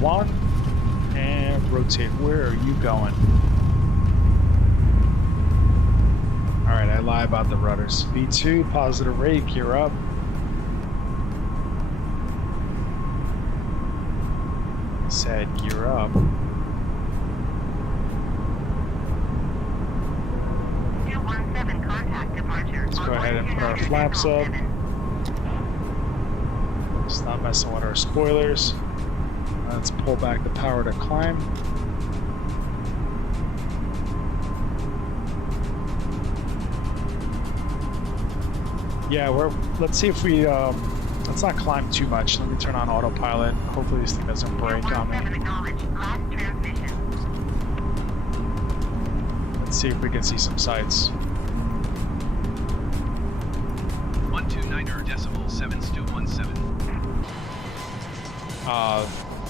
V1 and rotate. Where are you going? Alright, I lie about the rudders. V2, positive rake, you're up. Said gear up. 217 contact departure. Let's go ahead and put our flaps up. It's not messing with our spoilers. Let's pull back the power to climb. Yeah, let's see if we, let's not climb too much. Let me turn on autopilot. Hopefully this thing doesn't break on me. Acknowledged. Last transmission. Let's see if we can see some sights. 129.7 Stu 17.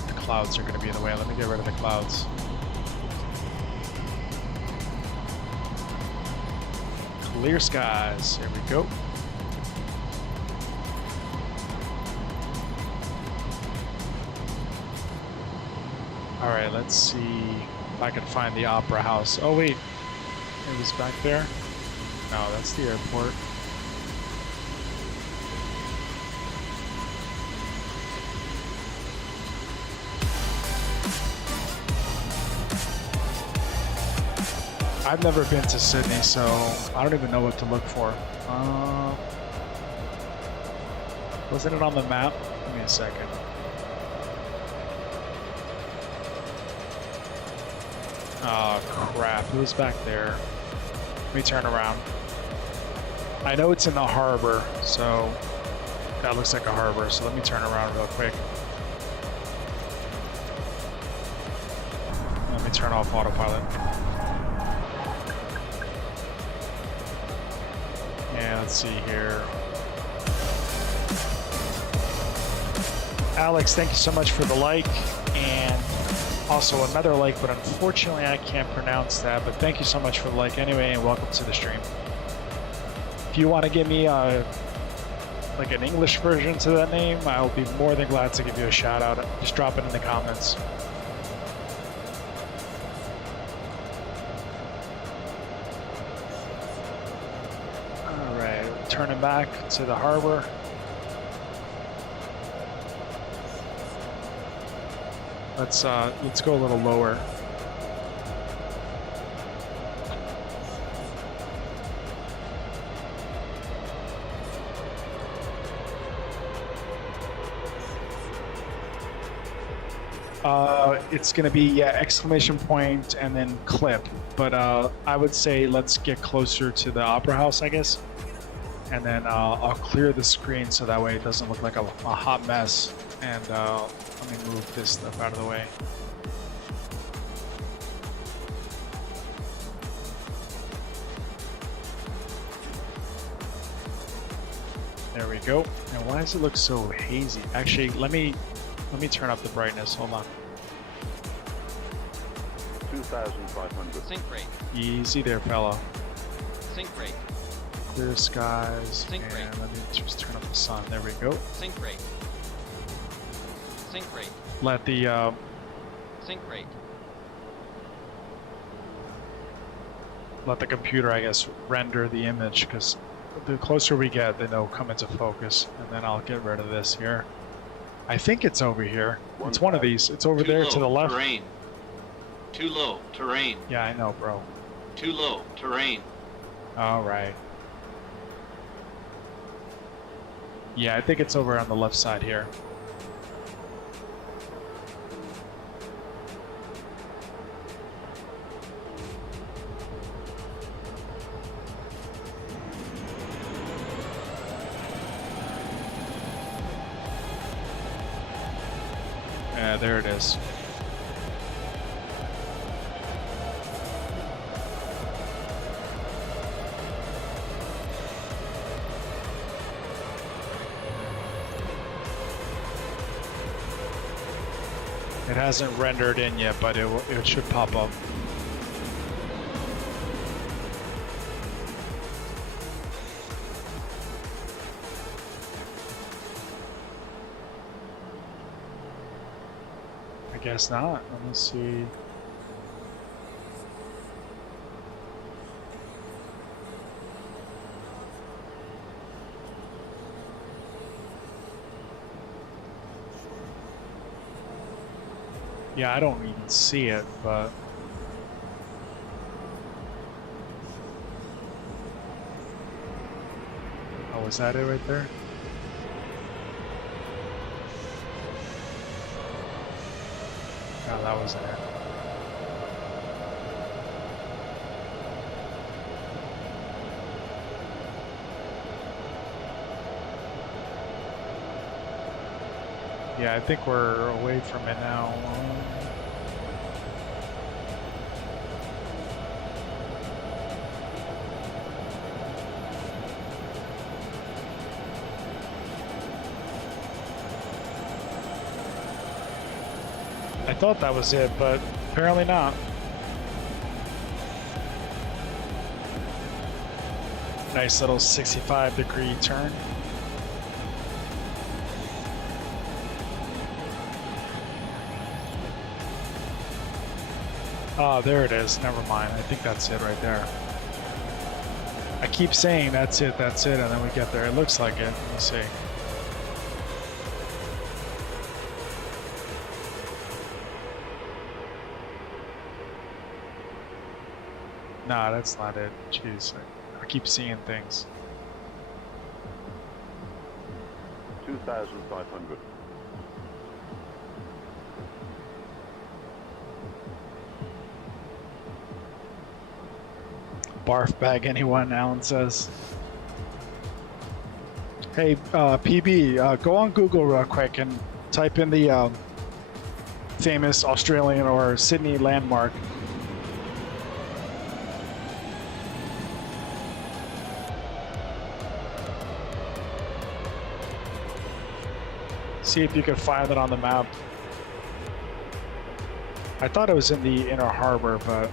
The clouds are going to be in the way. Let me get rid of the clouds. Clear skies. Here we go. All right, let's see if I can find the Opera House. Oh wait, it was back there. No, that's the airport. I've never been to Sydney, so I don't even know what to look for. Wasn't it on the map? Give me a second. Oh crap, it was back there. Let me turn around. I know it's in the harbor, so that looks like a harbor, so let me turn around real quick. Let me turn off autopilot. Yeah, let's see here. Alex, thank you so much for the like, and also another like, but unfortunately I can't pronounce that, but thank you so much for the like anyway, and welcome to the stream. If you want to give me like an English version to that name, I'll be more than glad to give you a shout out. Just drop it in the comments. Alright, turning back to the harbor. Let's go a little lower. It's gonna be exclamation point and then clip, but I would say let's get closer to the Opera House, I guess, and then I'll clear the screen so that way it doesn't look like a hot mess. And let me move this stuff out of the way. There we go. And why does it look so hazy? Actually, let me turn up the brightness. Hold on. 2,500. Sync rate. Easy there, fella. Sync rate. Clear skies. Sync and rate. let me just turn up the sun. There we go. Sync rate. Sync rate. Let the Sync rate. let the computer, I guess, render the image, because the closer we get, then it'll come into focus, and then I'll get rid of this here. I think it's over here. It's one of these. It's over there to the left. Terrain. Too low. Terrain. Yeah, I know, bro. Too low. Terrain. All right. Yeah, I think it's over on the left side here. Yeah, there it is. It hasn't rendered in yet, but it should pop up. Guess not. Let me see. Yeah, I don't even see it, but oh, was that it right there? No, that wasn't it. Yeah, I think we're away from it now. I thought that was it, but apparently not. Nice little 65-degree turn. Oh, there it is. Never mind. I think that's it right there. I keep saying that's it, and then we get there. It looks like it. Let me see. Nah, that's not it. Jeez, I keep seeing things. 2,500. Barf bag anyone, Alan says. Hey, PB, go on Google real quick and type in the famous Australian or Sydney landmark. See if you can find it on the map. I thought it was in the inner harbor, but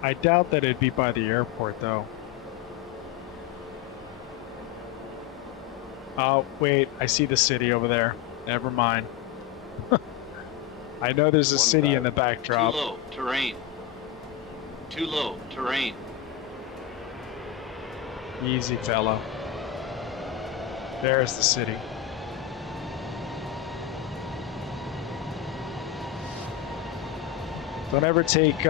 I doubt that it'd be by the airport, though. Oh, wait, I see the city over there. Never mind. I know there's a city in the backdrop. Too low. Terrain. Too low. Terrain. Easy, fella. There's the city. Don't ever take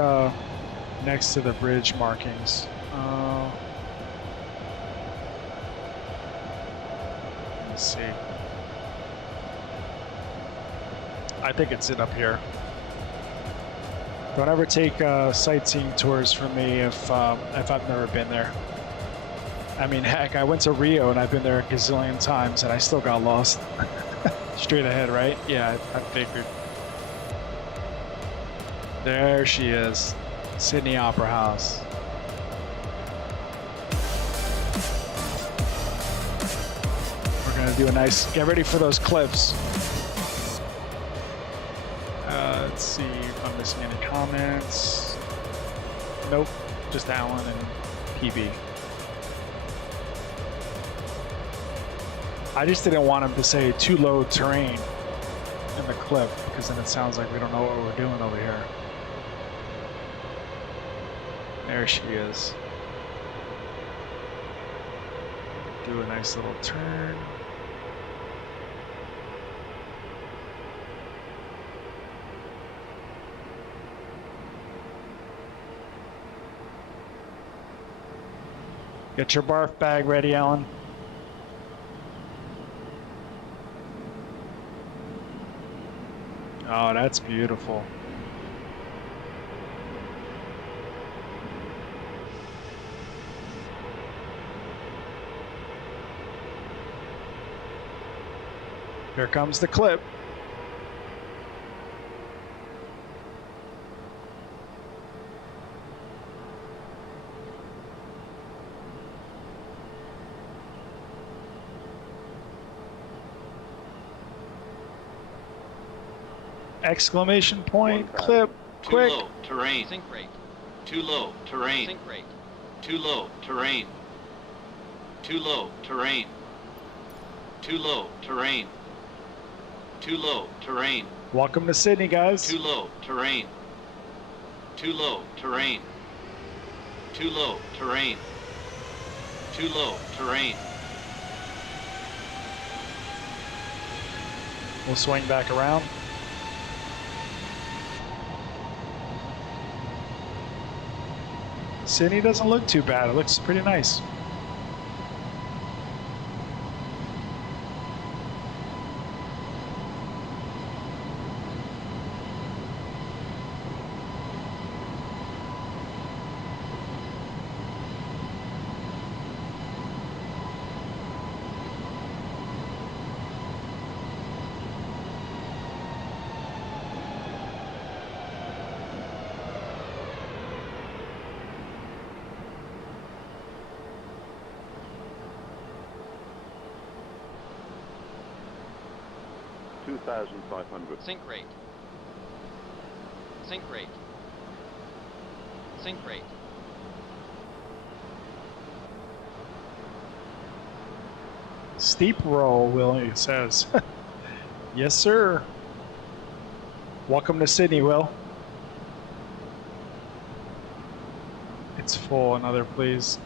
next to the bridge markings. Let's see. I think it's it up here. Don't ever take sightseeing tours from me if I've never been there. I mean, heck, I went to Rio and I've been there a gazillion times and I still got lost. Straight ahead, right? Yeah, I figured. There she is. Sydney Opera House. We're gonna do a nice, get ready for those clips. Let's see if I'm missing any comments. Nope, just Alan and PB. I just didn't want him to say too low terrain in the clip because then it sounds like we don't know what we're doing over here. There she is. Do a nice little turn. Get your barf bag ready, Alan. Oh, that's beautiful. Here comes the clip. Exclamation point, 1,000. clip, Too quick. low. Terrain. Sink rate. Too low. Terrain. Sink rate. Too low. Terrain. Too low. Terrain. Too low. Terrain. Too low. Terrain. Welcome to Sydney, guys. Too low. Terrain. Too low. Terrain. Too low. Terrain. Too low. Terrain. We'll swing back around. Sydney doesn't look too bad. It looks pretty nice. $2,500. Sink rate. Sink rate. Sink rate. Steep roll, Will says. Yes, sir. Welcome to Sydney, Will. It's full. Another, please.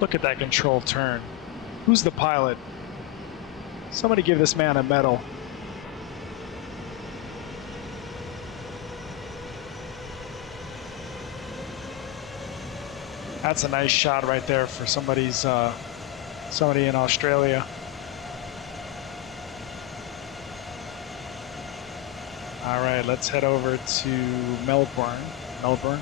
Look at that control turn. Who's the pilot? Somebody give this man a medal. That's a nice shot right there for somebody in Australia. All right, let's head over to Melbourne. Melbourne.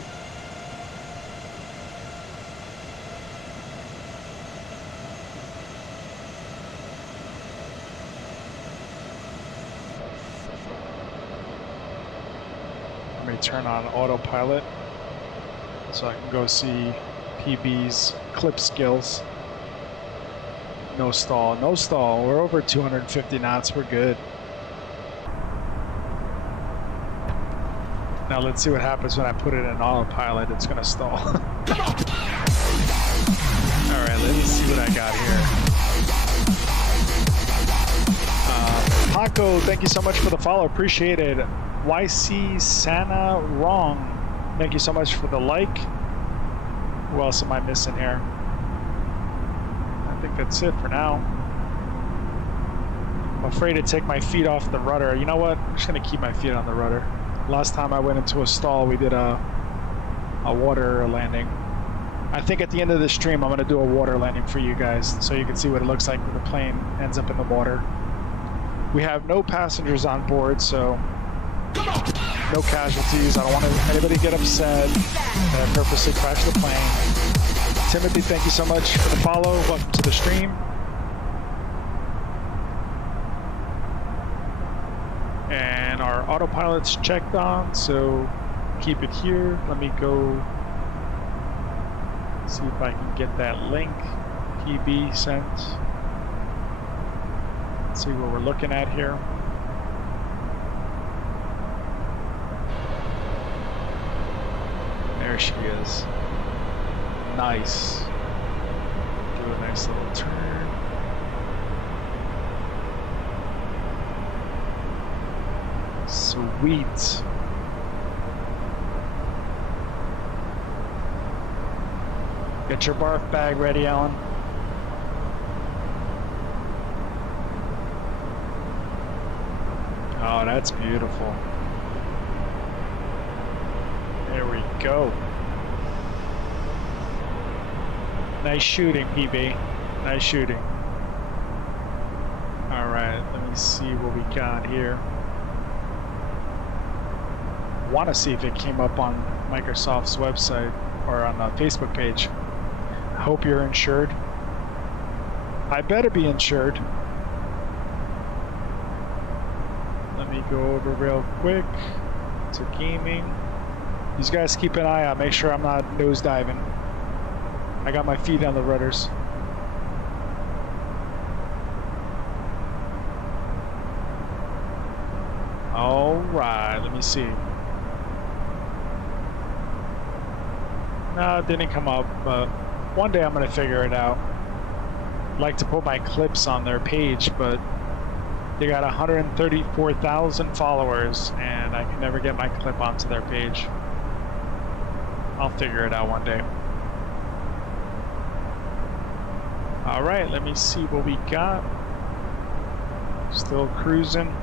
Let me turn on autopilot so I can go see PB's clip skills. No stall, no stall. We're over 250 knots. We're good. Now let's see what happens when I put it in autopilot. It's gonna stall. All right, let's see what I got here. Paco, thank you so much for the follow. Appreciate it. YC Sana Wrong, thank you so much for the like. Who else am I missing here? I think that's it for now. I'm afraid to take my feet off the rudder. You know what? I'm just gonna keep my feet on the rudder. Last time I went into a stall, we did a water landing. I think at the end of the stream, I'm gonna do a water landing for you guys so you can see what it looks like when the plane ends up in the water. We have no passengers on board, so no casualties. I don't want anybody to get upset that I purposely crashed the plane. Timothy, thank you so much for the follow. Welcome to the stream. And our autopilot's checked on, so keep it here. Let me go see if I can get that link PB sent. Let's see what we're looking at here. There she is. Nice. Do a nice little turn. Sweet. Get your barf bag ready, Alan. Oh, that's beautiful. There we go. Nice shooting, PB. Nice shooting. All right, let me see what we got here. Want to see if it came up on Microsoft's website or on the Facebook page. Hope you're insured. I better be insured. Let me go over real quick to gaming. These guys keep an eye out. Make sure I'm not nose diving. I got my feet on the rudders. All right, let me see. No, it didn't come up, but one day I'm gonna figure it out. I'd like to put my clips on their page, but they got 134,000 followers, and I can never get my clip onto their page. I'll figure it out one day. All right, let me see what we got. Still cruising.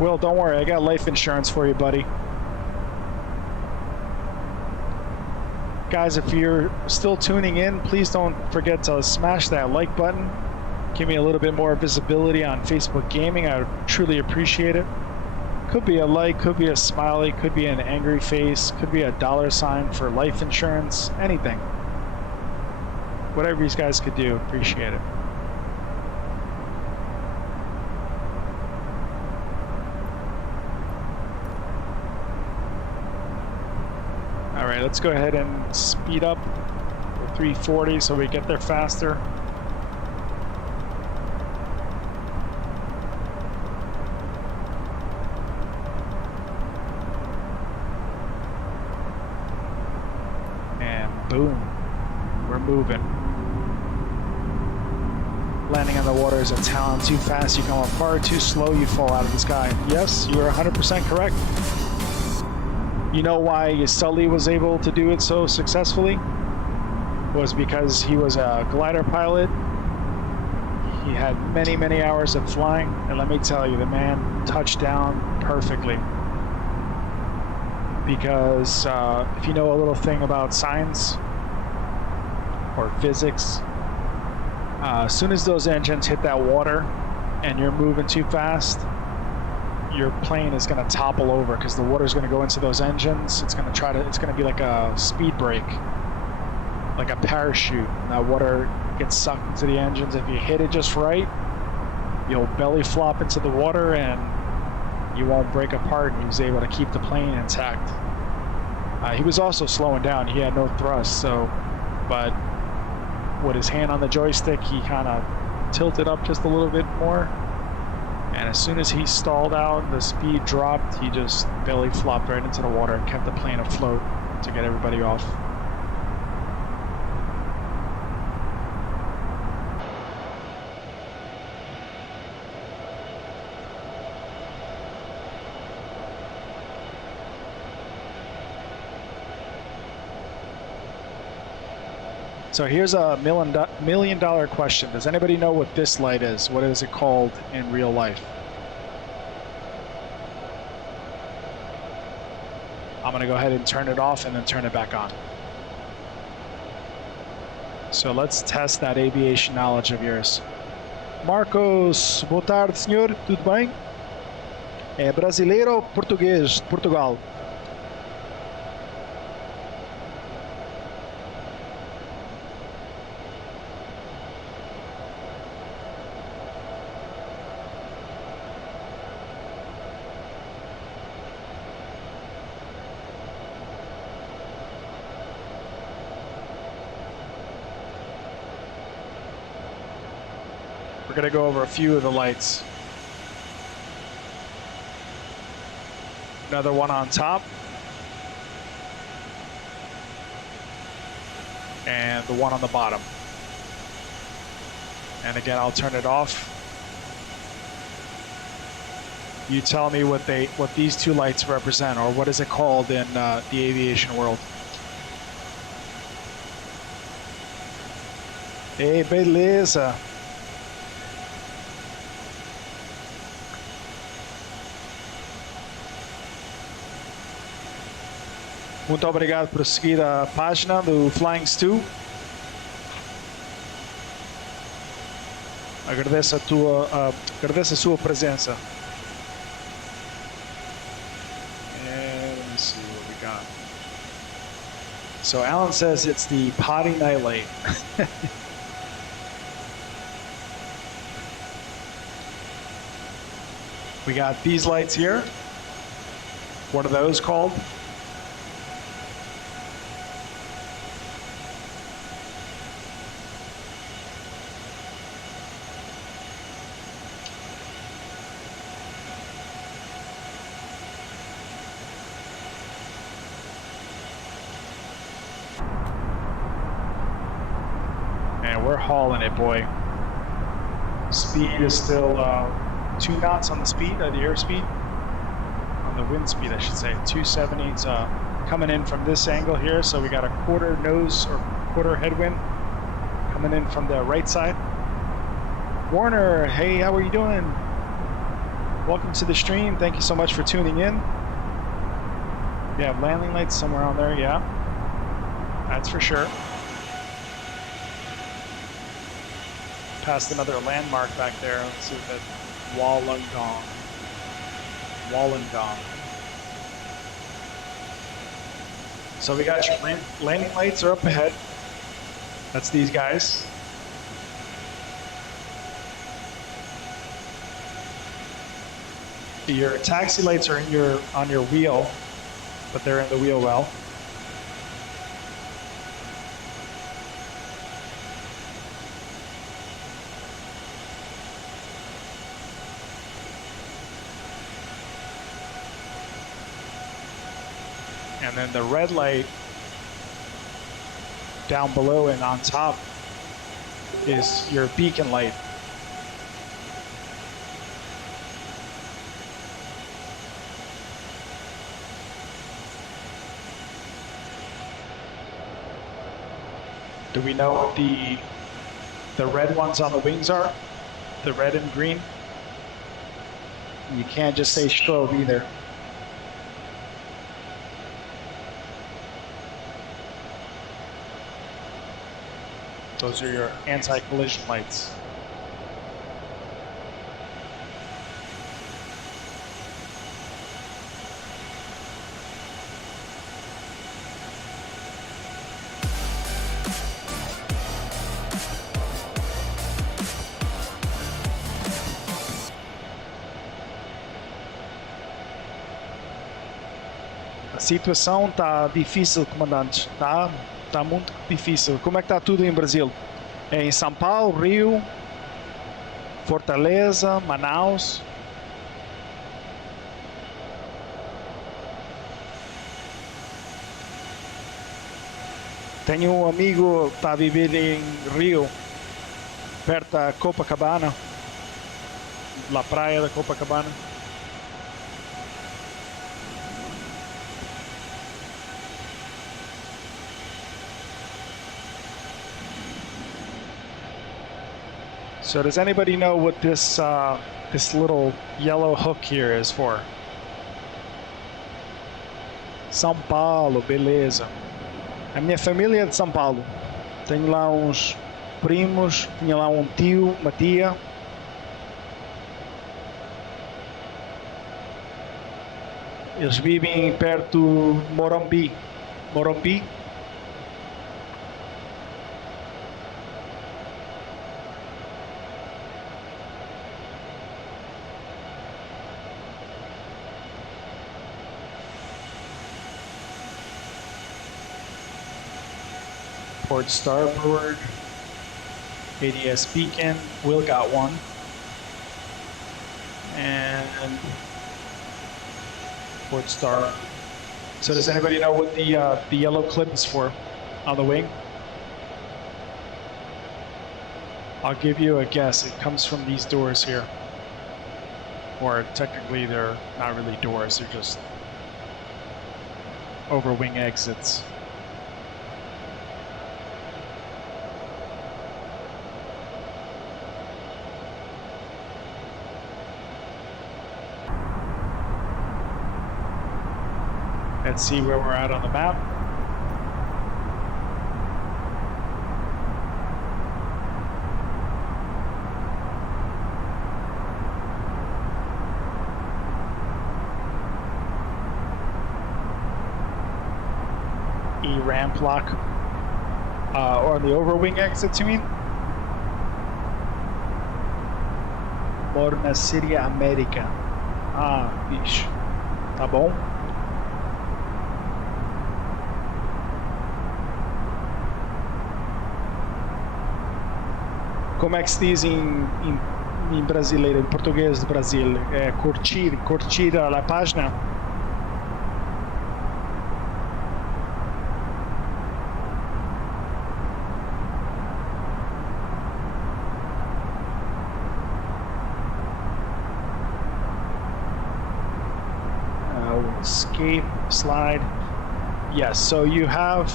Will, don't worry, I got life insurance for you, buddy. Guys, if you're still tuning in, please don't forget to smash that like button. Give me a little bit more visibility on Facebook Gaming. I would truly appreciate it. Could be a like, could be a smiley, could be an angry face, could be a $sign for life insurance, anything. Whatever you guys could do, appreciate it. All right, let's go ahead and speed up to 340 so we get there faster. And boom, we're moving. Landing on the water is a talent. Too fast, you come apart. Too slow, you fall out of the sky. Yes, you are 100% correct. You know why Sully was able to do it so successfully? Was because he was a glider pilot. He had many, many hours of flying, and let me tell you, the man touched down perfectly. Because if you know a little thing about science or physics, as soon as those engines hit that water and you're moving too fast, your plane is going to topple over because the water is going to go into those engines. It's going to be like a speed brake, like a parachute. And that water gets sucked into the engines. If you hit it just right, you'll belly flop into the water and you won't break apart. And he was able to keep the plane intact. He was also slowing down. He had no thrust, but with his hand on the joystick, he kind of tilted up just a little bit more. And as soon as he stalled out, the speed dropped, he just belly flopped right into the water and kept the plane afloat to get everybody off. So here's a $1 million question. Does anybody know what this light is? What is it called in real life? I'm gonna go ahead and turn it off and then turn it back on. So let's test that aviation knowledge of yours. Marcos, boa tarde, senhor. Tudo bem? É brasileiro ou português? Portugal. We're going to go over a few of the lights. Another one on top. And the one on the bottom. And again, I'll turn it off. You tell me what these two lights represent, or what is it called in the aviation world. Ei, beleza. Muito obrigado por seguir a página do Flying Stu. Agradeço a sua presença. And let me see what we got. So Alan says it's the potty nightlight. We got these lights here. What are those called? we're hauling it, boy. Speed is still 2 knots on the speed, the airspeed. On the wind speed, I should say. 270 is coming in from this angle here, so we got a quarter nose or quarter headwind coming in from the right side. Warner, hey, how are you doing? Welcome to the stream. Thank you so much for tuning in. We have landing lights somewhere on there, yeah. That's for sure. Past another landmark back there. Let's see that Wollongong. Wollongong. So we got your landing lights are up ahead. That's these guys. Your taxi lights are on your wheel, but they're in the wheel well. And then the red light down below and on top is your beacon light. Do we know what the red ones on the wings are? The red and green? You can't just say strobe either. Those are your anti-collision lights. A situação tá difícil, comandante. Tá muito difícil. Como é que tá tudo em Brasil? É em São Paulo, Rio, Fortaleza, Manaus. Tenho um amigo que está a viver em Rio, perto da Copacabana, na praia da Copacabana. So does anybody know what this this little yellow hook here is for? São Paulo, beleza. A minha família é de São Paulo. Tenho lá uns primos, tinha lá um tio, uma tia. Eles vivem perto de Morumbi. Morumbi. Port starboard, ADS beacon, Will got one. And port star. So does anybody know what the yellow clip is for on the wing? I'll give you a guess. It comes from these doors here. Or technically they're not really doors, they're just over wing exits. Let's see where we're at on the map. E-ramp lock. Or the overwing exits, you mean? Moro na Síria América. Ah, bicho. Tá bom. Como é que se diz em brasileiro, em português do Brasil? É curtir a página? escape slide. Yes, so you have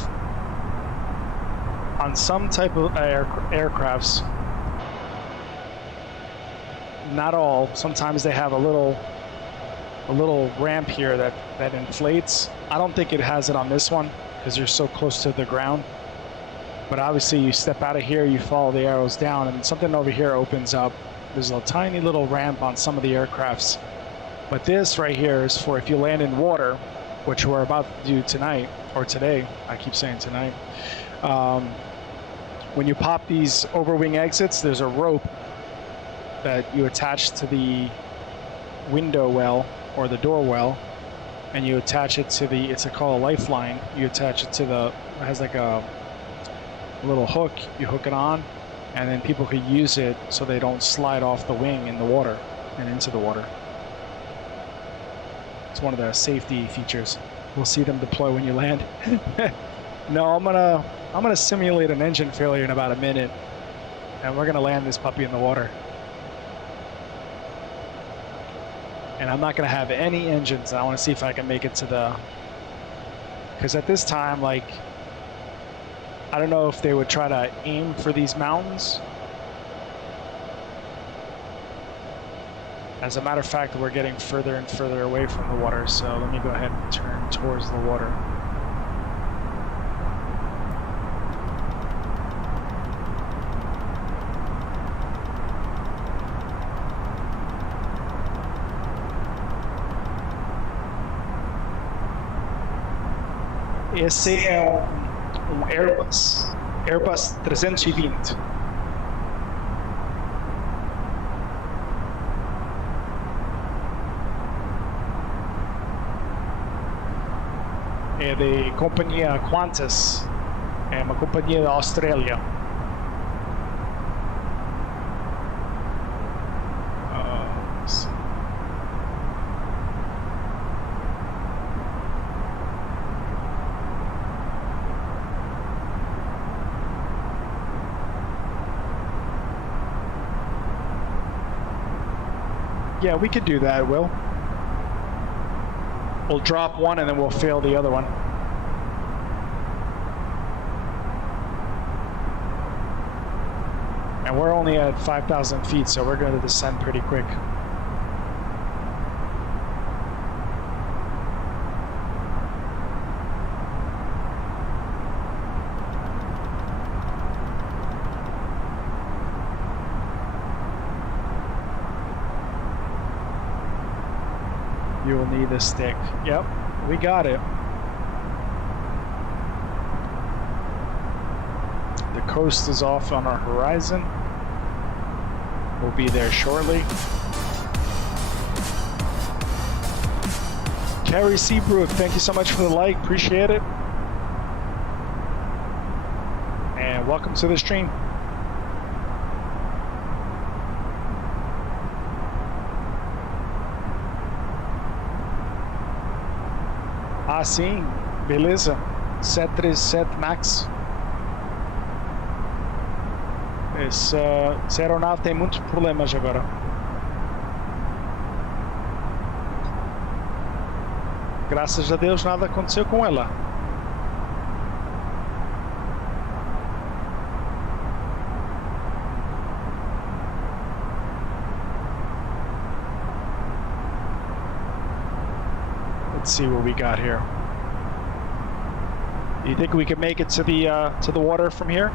on some type of aircrafts, not all, sometimes they have a little ramp here that inflates. I don't think it has it on this one because you're so close to the ground. But obviously you step out of here, you follow the arrows down, and something over here opens up. There's a tiny little ramp on some of the aircrafts. But this right here is for if you land in water, which we're about to do tonight, or today, I keep saying tonight. When you pop these overwing exits, there's a rope that you attach to the window well or the door well, and you attach it to the, it's called a lifeline. You attach it to the, it has like a little hook, you hook it on, and then people could use it so they don't slide off the wing in the water and into the water. It's one of the safety features. We'll see them deploy when you land. No, I'm gonna simulate an engine failure in about a minute, and we're gonna land this puppy in the water. And I'm not gonna have any engines. I want to see if I can make it to the, because at this time, like, I don't know if they would try to aim for these mountains. As a matter of fact, we're getting further and further away from the water, so let me go ahead and turn towards the water. Esse é Airbus 320. É da companhia Qantas, é uma companhia da Austrália. Yeah, we could do that, Will. We'll drop one and then we'll fail the other one. And we're only at 5,000 feet, so we're going to descend pretty quick. You will need a stick. Yep, we got it. The coast is off on our horizon. We'll be there shortly. Carrie Seabrook, thank you so much for the like. Appreciate it. And welcome to the stream. Ah, sim, beleza. 737 Max. Essa aeronave tem muitos problemas agora. Graças a Deus nada aconteceu com ela. Let's see what we got here. Do you think we can make it to the water from here?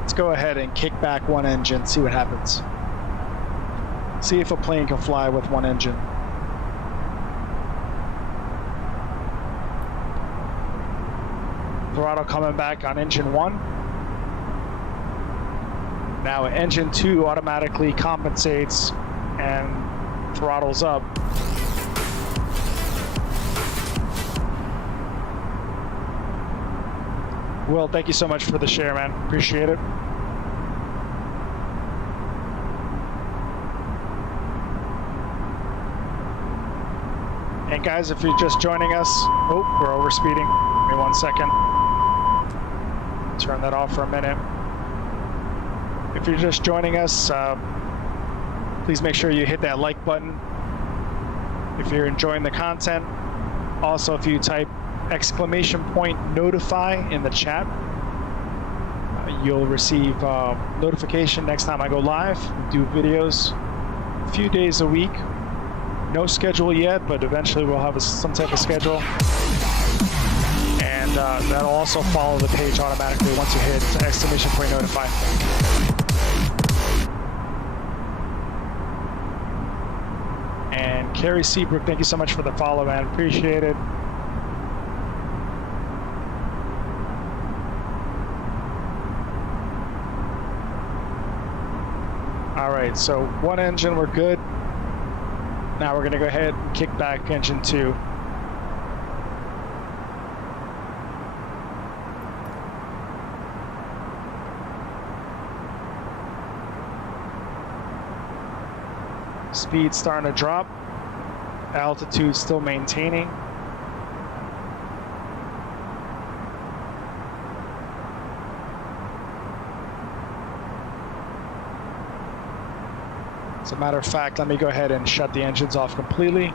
Let's go ahead and kick back one engine, see what happens. See if a plane can fly with one engine. Throttle coming back on engine 1. Now engine 2 automatically compensates and throttles up. Will, thank you so much for the share, man. Appreciate it. And guys, if you're just joining us, oh, we're overspeeding. Give me 1 second. Turn that off for a minute. If you're just joining us, please make sure you hit that like button. if you're enjoying the content. Also, if you type !notify in the chat, you'll receive notification next time I go live. We do videos a few days a week. No schedule yet, but eventually we'll have some type of schedule. And that'll also follow the page automatically once you hit !notify. And Carrie Seabrook, thank you so much for the follow, man. Appreciate it. All right, so one engine, we're good. Now we're gonna go ahead and kick back engine 2. Speed starting to drop. Altitude still maintaining. As a matter of fact, let me go ahead and shut the engines off completely.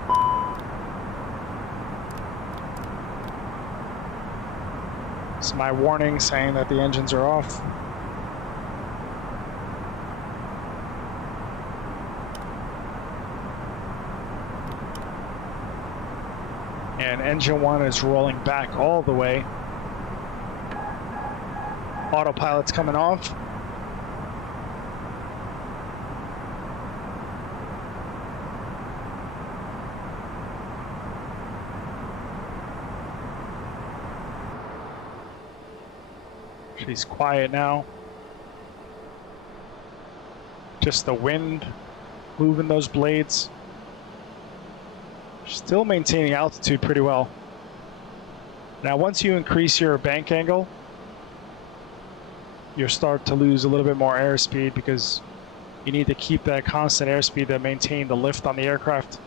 It's my warning saying that the engines are off. And engine 1 is rolling back all the way. Autopilot's coming off. She's quiet now. Just the wind moving those blades. Still maintaining altitude pretty well. Now, once you increase your bank angle, you'll start to lose a little bit more airspeed because you need to keep that constant airspeed to maintain the lift on the aircraft.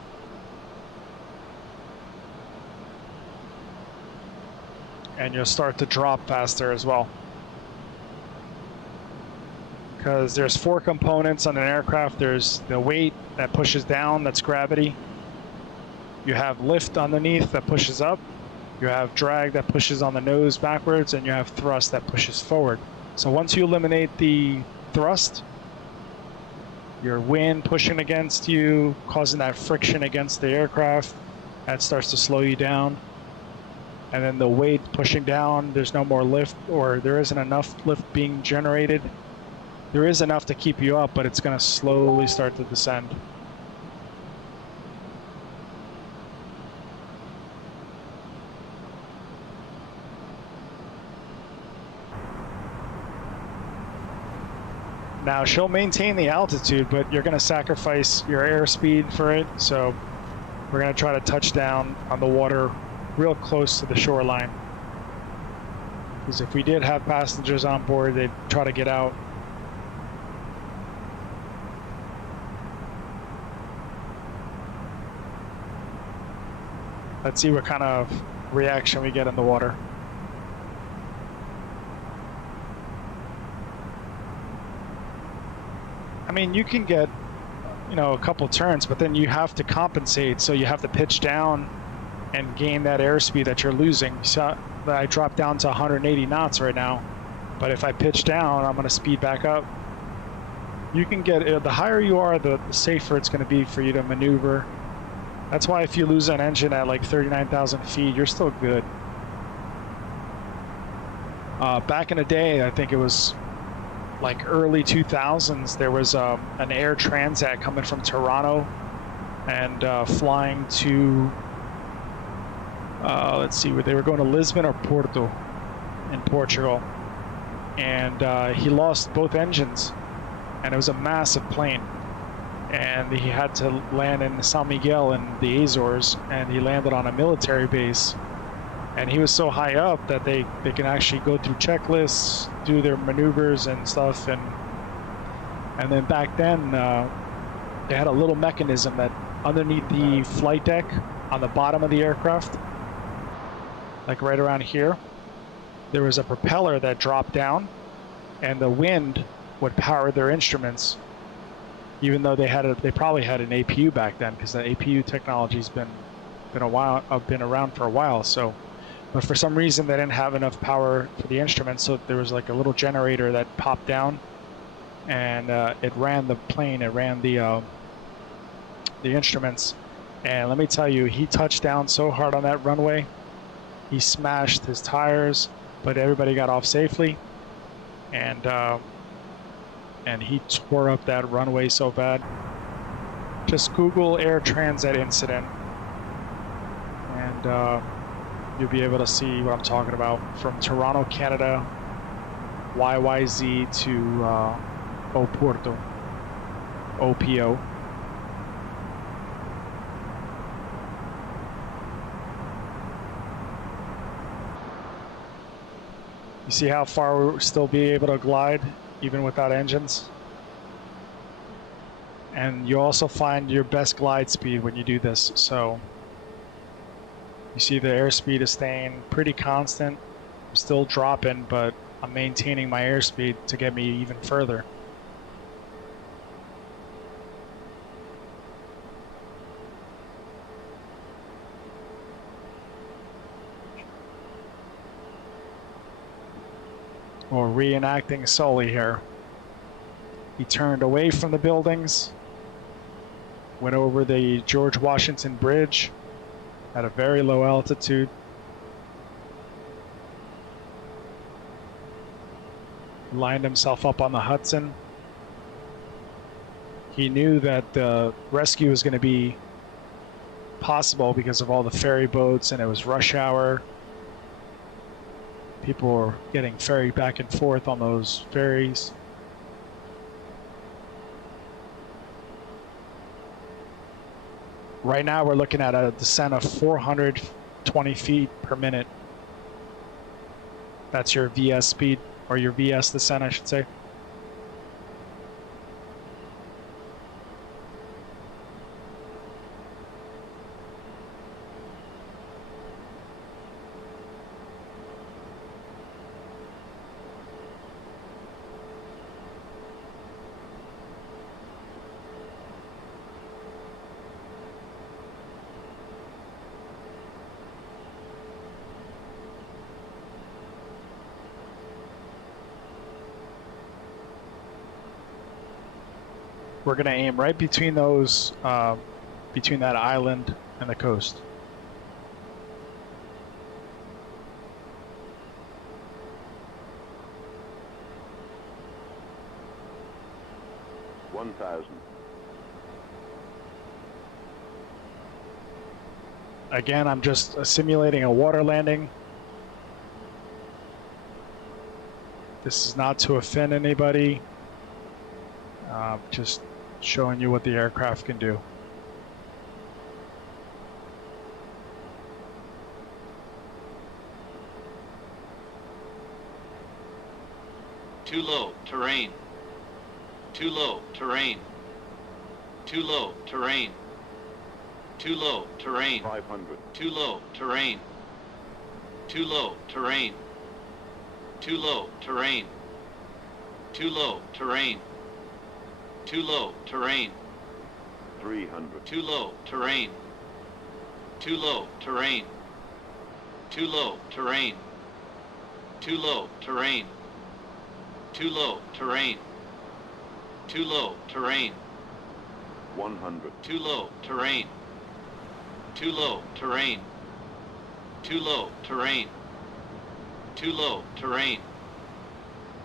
And you'll start to drop faster as well. Because there's 4 components on an aircraft. There's the weight that pushes down, that's gravity. You have lift underneath that pushes up. You have drag that pushes on the nose backwards, and you have thrust that pushes forward. So once you eliminate the thrust, your wind pushing against you, causing that friction against the aircraft, that starts to slow you down. And then the weight pushing down, there's no more lift, or there isn't enough lift being generated. There is enough to keep you up, but it's going to slowly start to descend. Now she'll maintain the altitude, but you're going to sacrifice your airspeed for it. So we're going to try to touch down on the water real close to the shoreline. Because if we did have passengers on board, they'd try to get out. Let's see what kind of reaction we get in the water. I mean, you can get, you know, a couple turns, but then you have to compensate. So you have to pitch down and gain that airspeed that you're losing. So I dropped down to 180 knots right now, but if I pitch down, I'm going to speed back up. You can get, the higher you are, the safer it's going to be for you to maneuver. That's why if you lose an engine at like 39,000 feet, you're still good. Back in the day, I think it was like early 2000s, there was an Air Transat coming from Toronto and flying to, let's see, they were going to Lisbon or Porto in Portugal. And he lost both engines, and it was a massive plane. And he had to land in San Miguel in the Azores, and he landed on a military base. And he was so high up that they can actually go through checklists, do their maneuvers and stuff. And then back then, they had a little mechanism that underneath the flight deck on the bottom of the aircraft, like right around here, there was a propeller that dropped down, and the wind would power their instruments. even though they probably had an APU back then, because the APU technology's been around for a while. So, but for some reason they didn't have enough power for the instruments, so there was like a little generator that popped down, and it ran the plane. It ran the instruments, and let me tell you, he touched down so hard on that runway, he smashed his tires, but everybody got off safely, and he tore up that runway so bad. Just Google Air Transat incident, and you'll be able to see what I'm talking about. From Toronto, Canada, YYZ to Oporto, OPO. You see how far we'll still be able to glide even without engines? And you also find your best glide speed when you do this. So you see the airspeed is staying pretty constant. I'm still dropping, but I'm maintaining my airspeed to get me even further. Or reenacting Sully here. He turned away from the buildings, went over the George Washington Bridge at a very low altitude. Lined himself up on the Hudson. He knew that the rescue was going to be possible because of all the ferry boats, and it was rush hour. People were getting ferried back and forth on those ferries. Right now we're looking at a descent of 420 feet per minute. That's your VS speed, or your VS descent, I should say. We're going to aim right between those, between that island and the coast. Again, I'm just simulating a water landing. This is not to offend anybody. Just showing you what the aircraft can do. Too low, terrain. Too low, terrain. Too low, terrain. Too low, terrain. 500. Too low, terrain. Too low, terrain. Too low, terrain. Too low, terrain. Too low, terrain. 300. Too low, terrain. Too low, terrain. Too low, terrain. Too low, terrain. Too low, terrain. Too low, terrain. 100. Too low, terrain. Too low, terrain. Too low, terrain. Too low, terrain.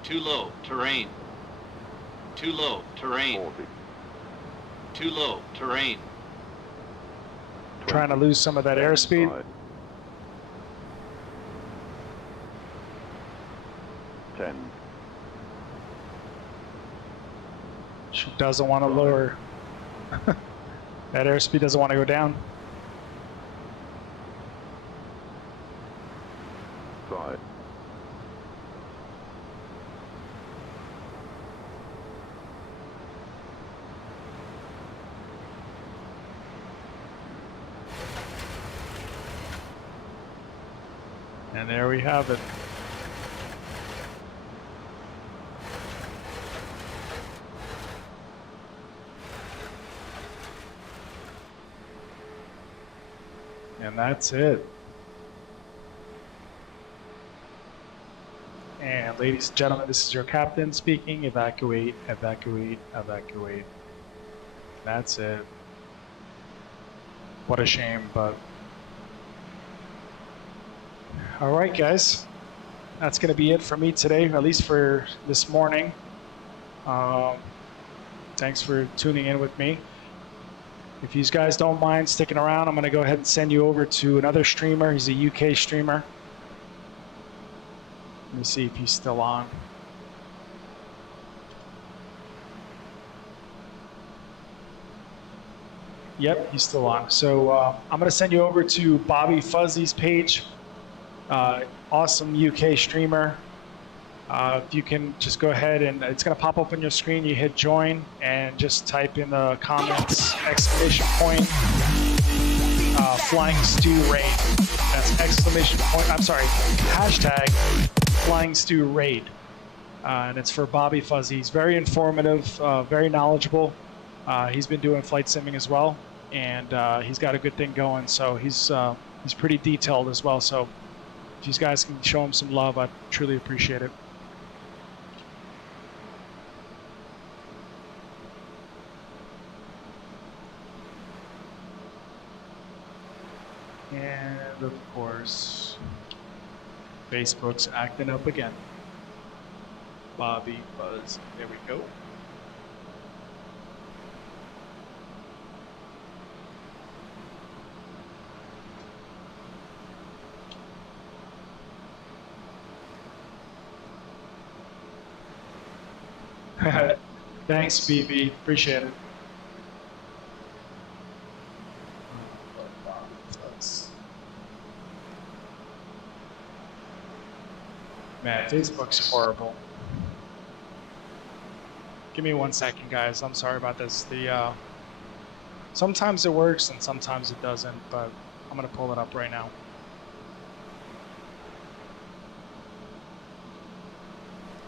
Too low, terrain. Too low, terrain. 40. Too low, terrain. Trying to lose some of that airspeed. 10. She doesn't want to lower. That airspeed doesn't want to go down. 5. And there we have it. And that's it. And ladies and gentlemen, this is your captain speaking. Evacuate, evacuate, evacuate. That's it. What a shame, but... All right, guys. That's going to be it for me today, at least for this morning. Thanks for tuning in with me. If you guys don't mind sticking around, I'm going to go ahead and send you over to another streamer. He's a UK streamer. Let me see if he's still on. Yep, he's still on. So I'm going to send you over to Bobby Fuzzy's page. Awesome UK streamer. If you can just go ahead and it's going to pop up on your screen. You hit join and just type in the comments exclamation point Flying Stew Raid. That's exclamation point. I'm sorry, hashtag Flying Stew Raid. And it's for Bobby Fuzzy. He's very informative, very knowledgeable. He's been doing flight simming as well, and he's got a good thing going. So he's pretty detailed as well. So if you guys can show him some love, I'd truly appreciate it. And of course, Facebook's acting up again. Bobby Buzz. There we go. Thanks, BB. Appreciate it. Man, Facebook's horrible. Give me 1 second, guys. I'm sorry about this. Sometimes it works and sometimes it doesn't, but I'm gonna pull it up right now.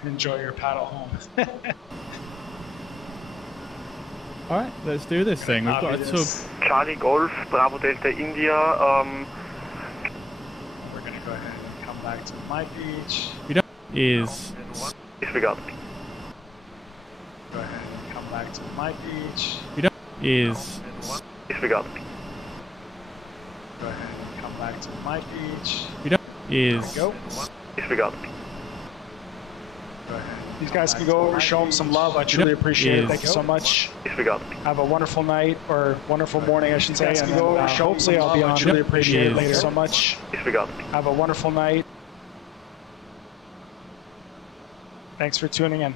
Enjoy your paddle home. Alright, let's do this thing. We've got a tug. Charlie Golf, Bravo Delta India. We're gonna go ahead and come back to my beach. Is Disregard. Go ahead and come back to my beach. is Disregard. Go ahead and come back to my beach. is Go. Disregard. Go ahead. These guys can go over, show them some love. I truly appreciate it. Thank you so much. Disregard. Have a wonderful night or wonderful morning, I should say. And go over, hopefully I'll be on. I really appreciate it later so much. Disregard. Have a wonderful night. Thanks for tuning in.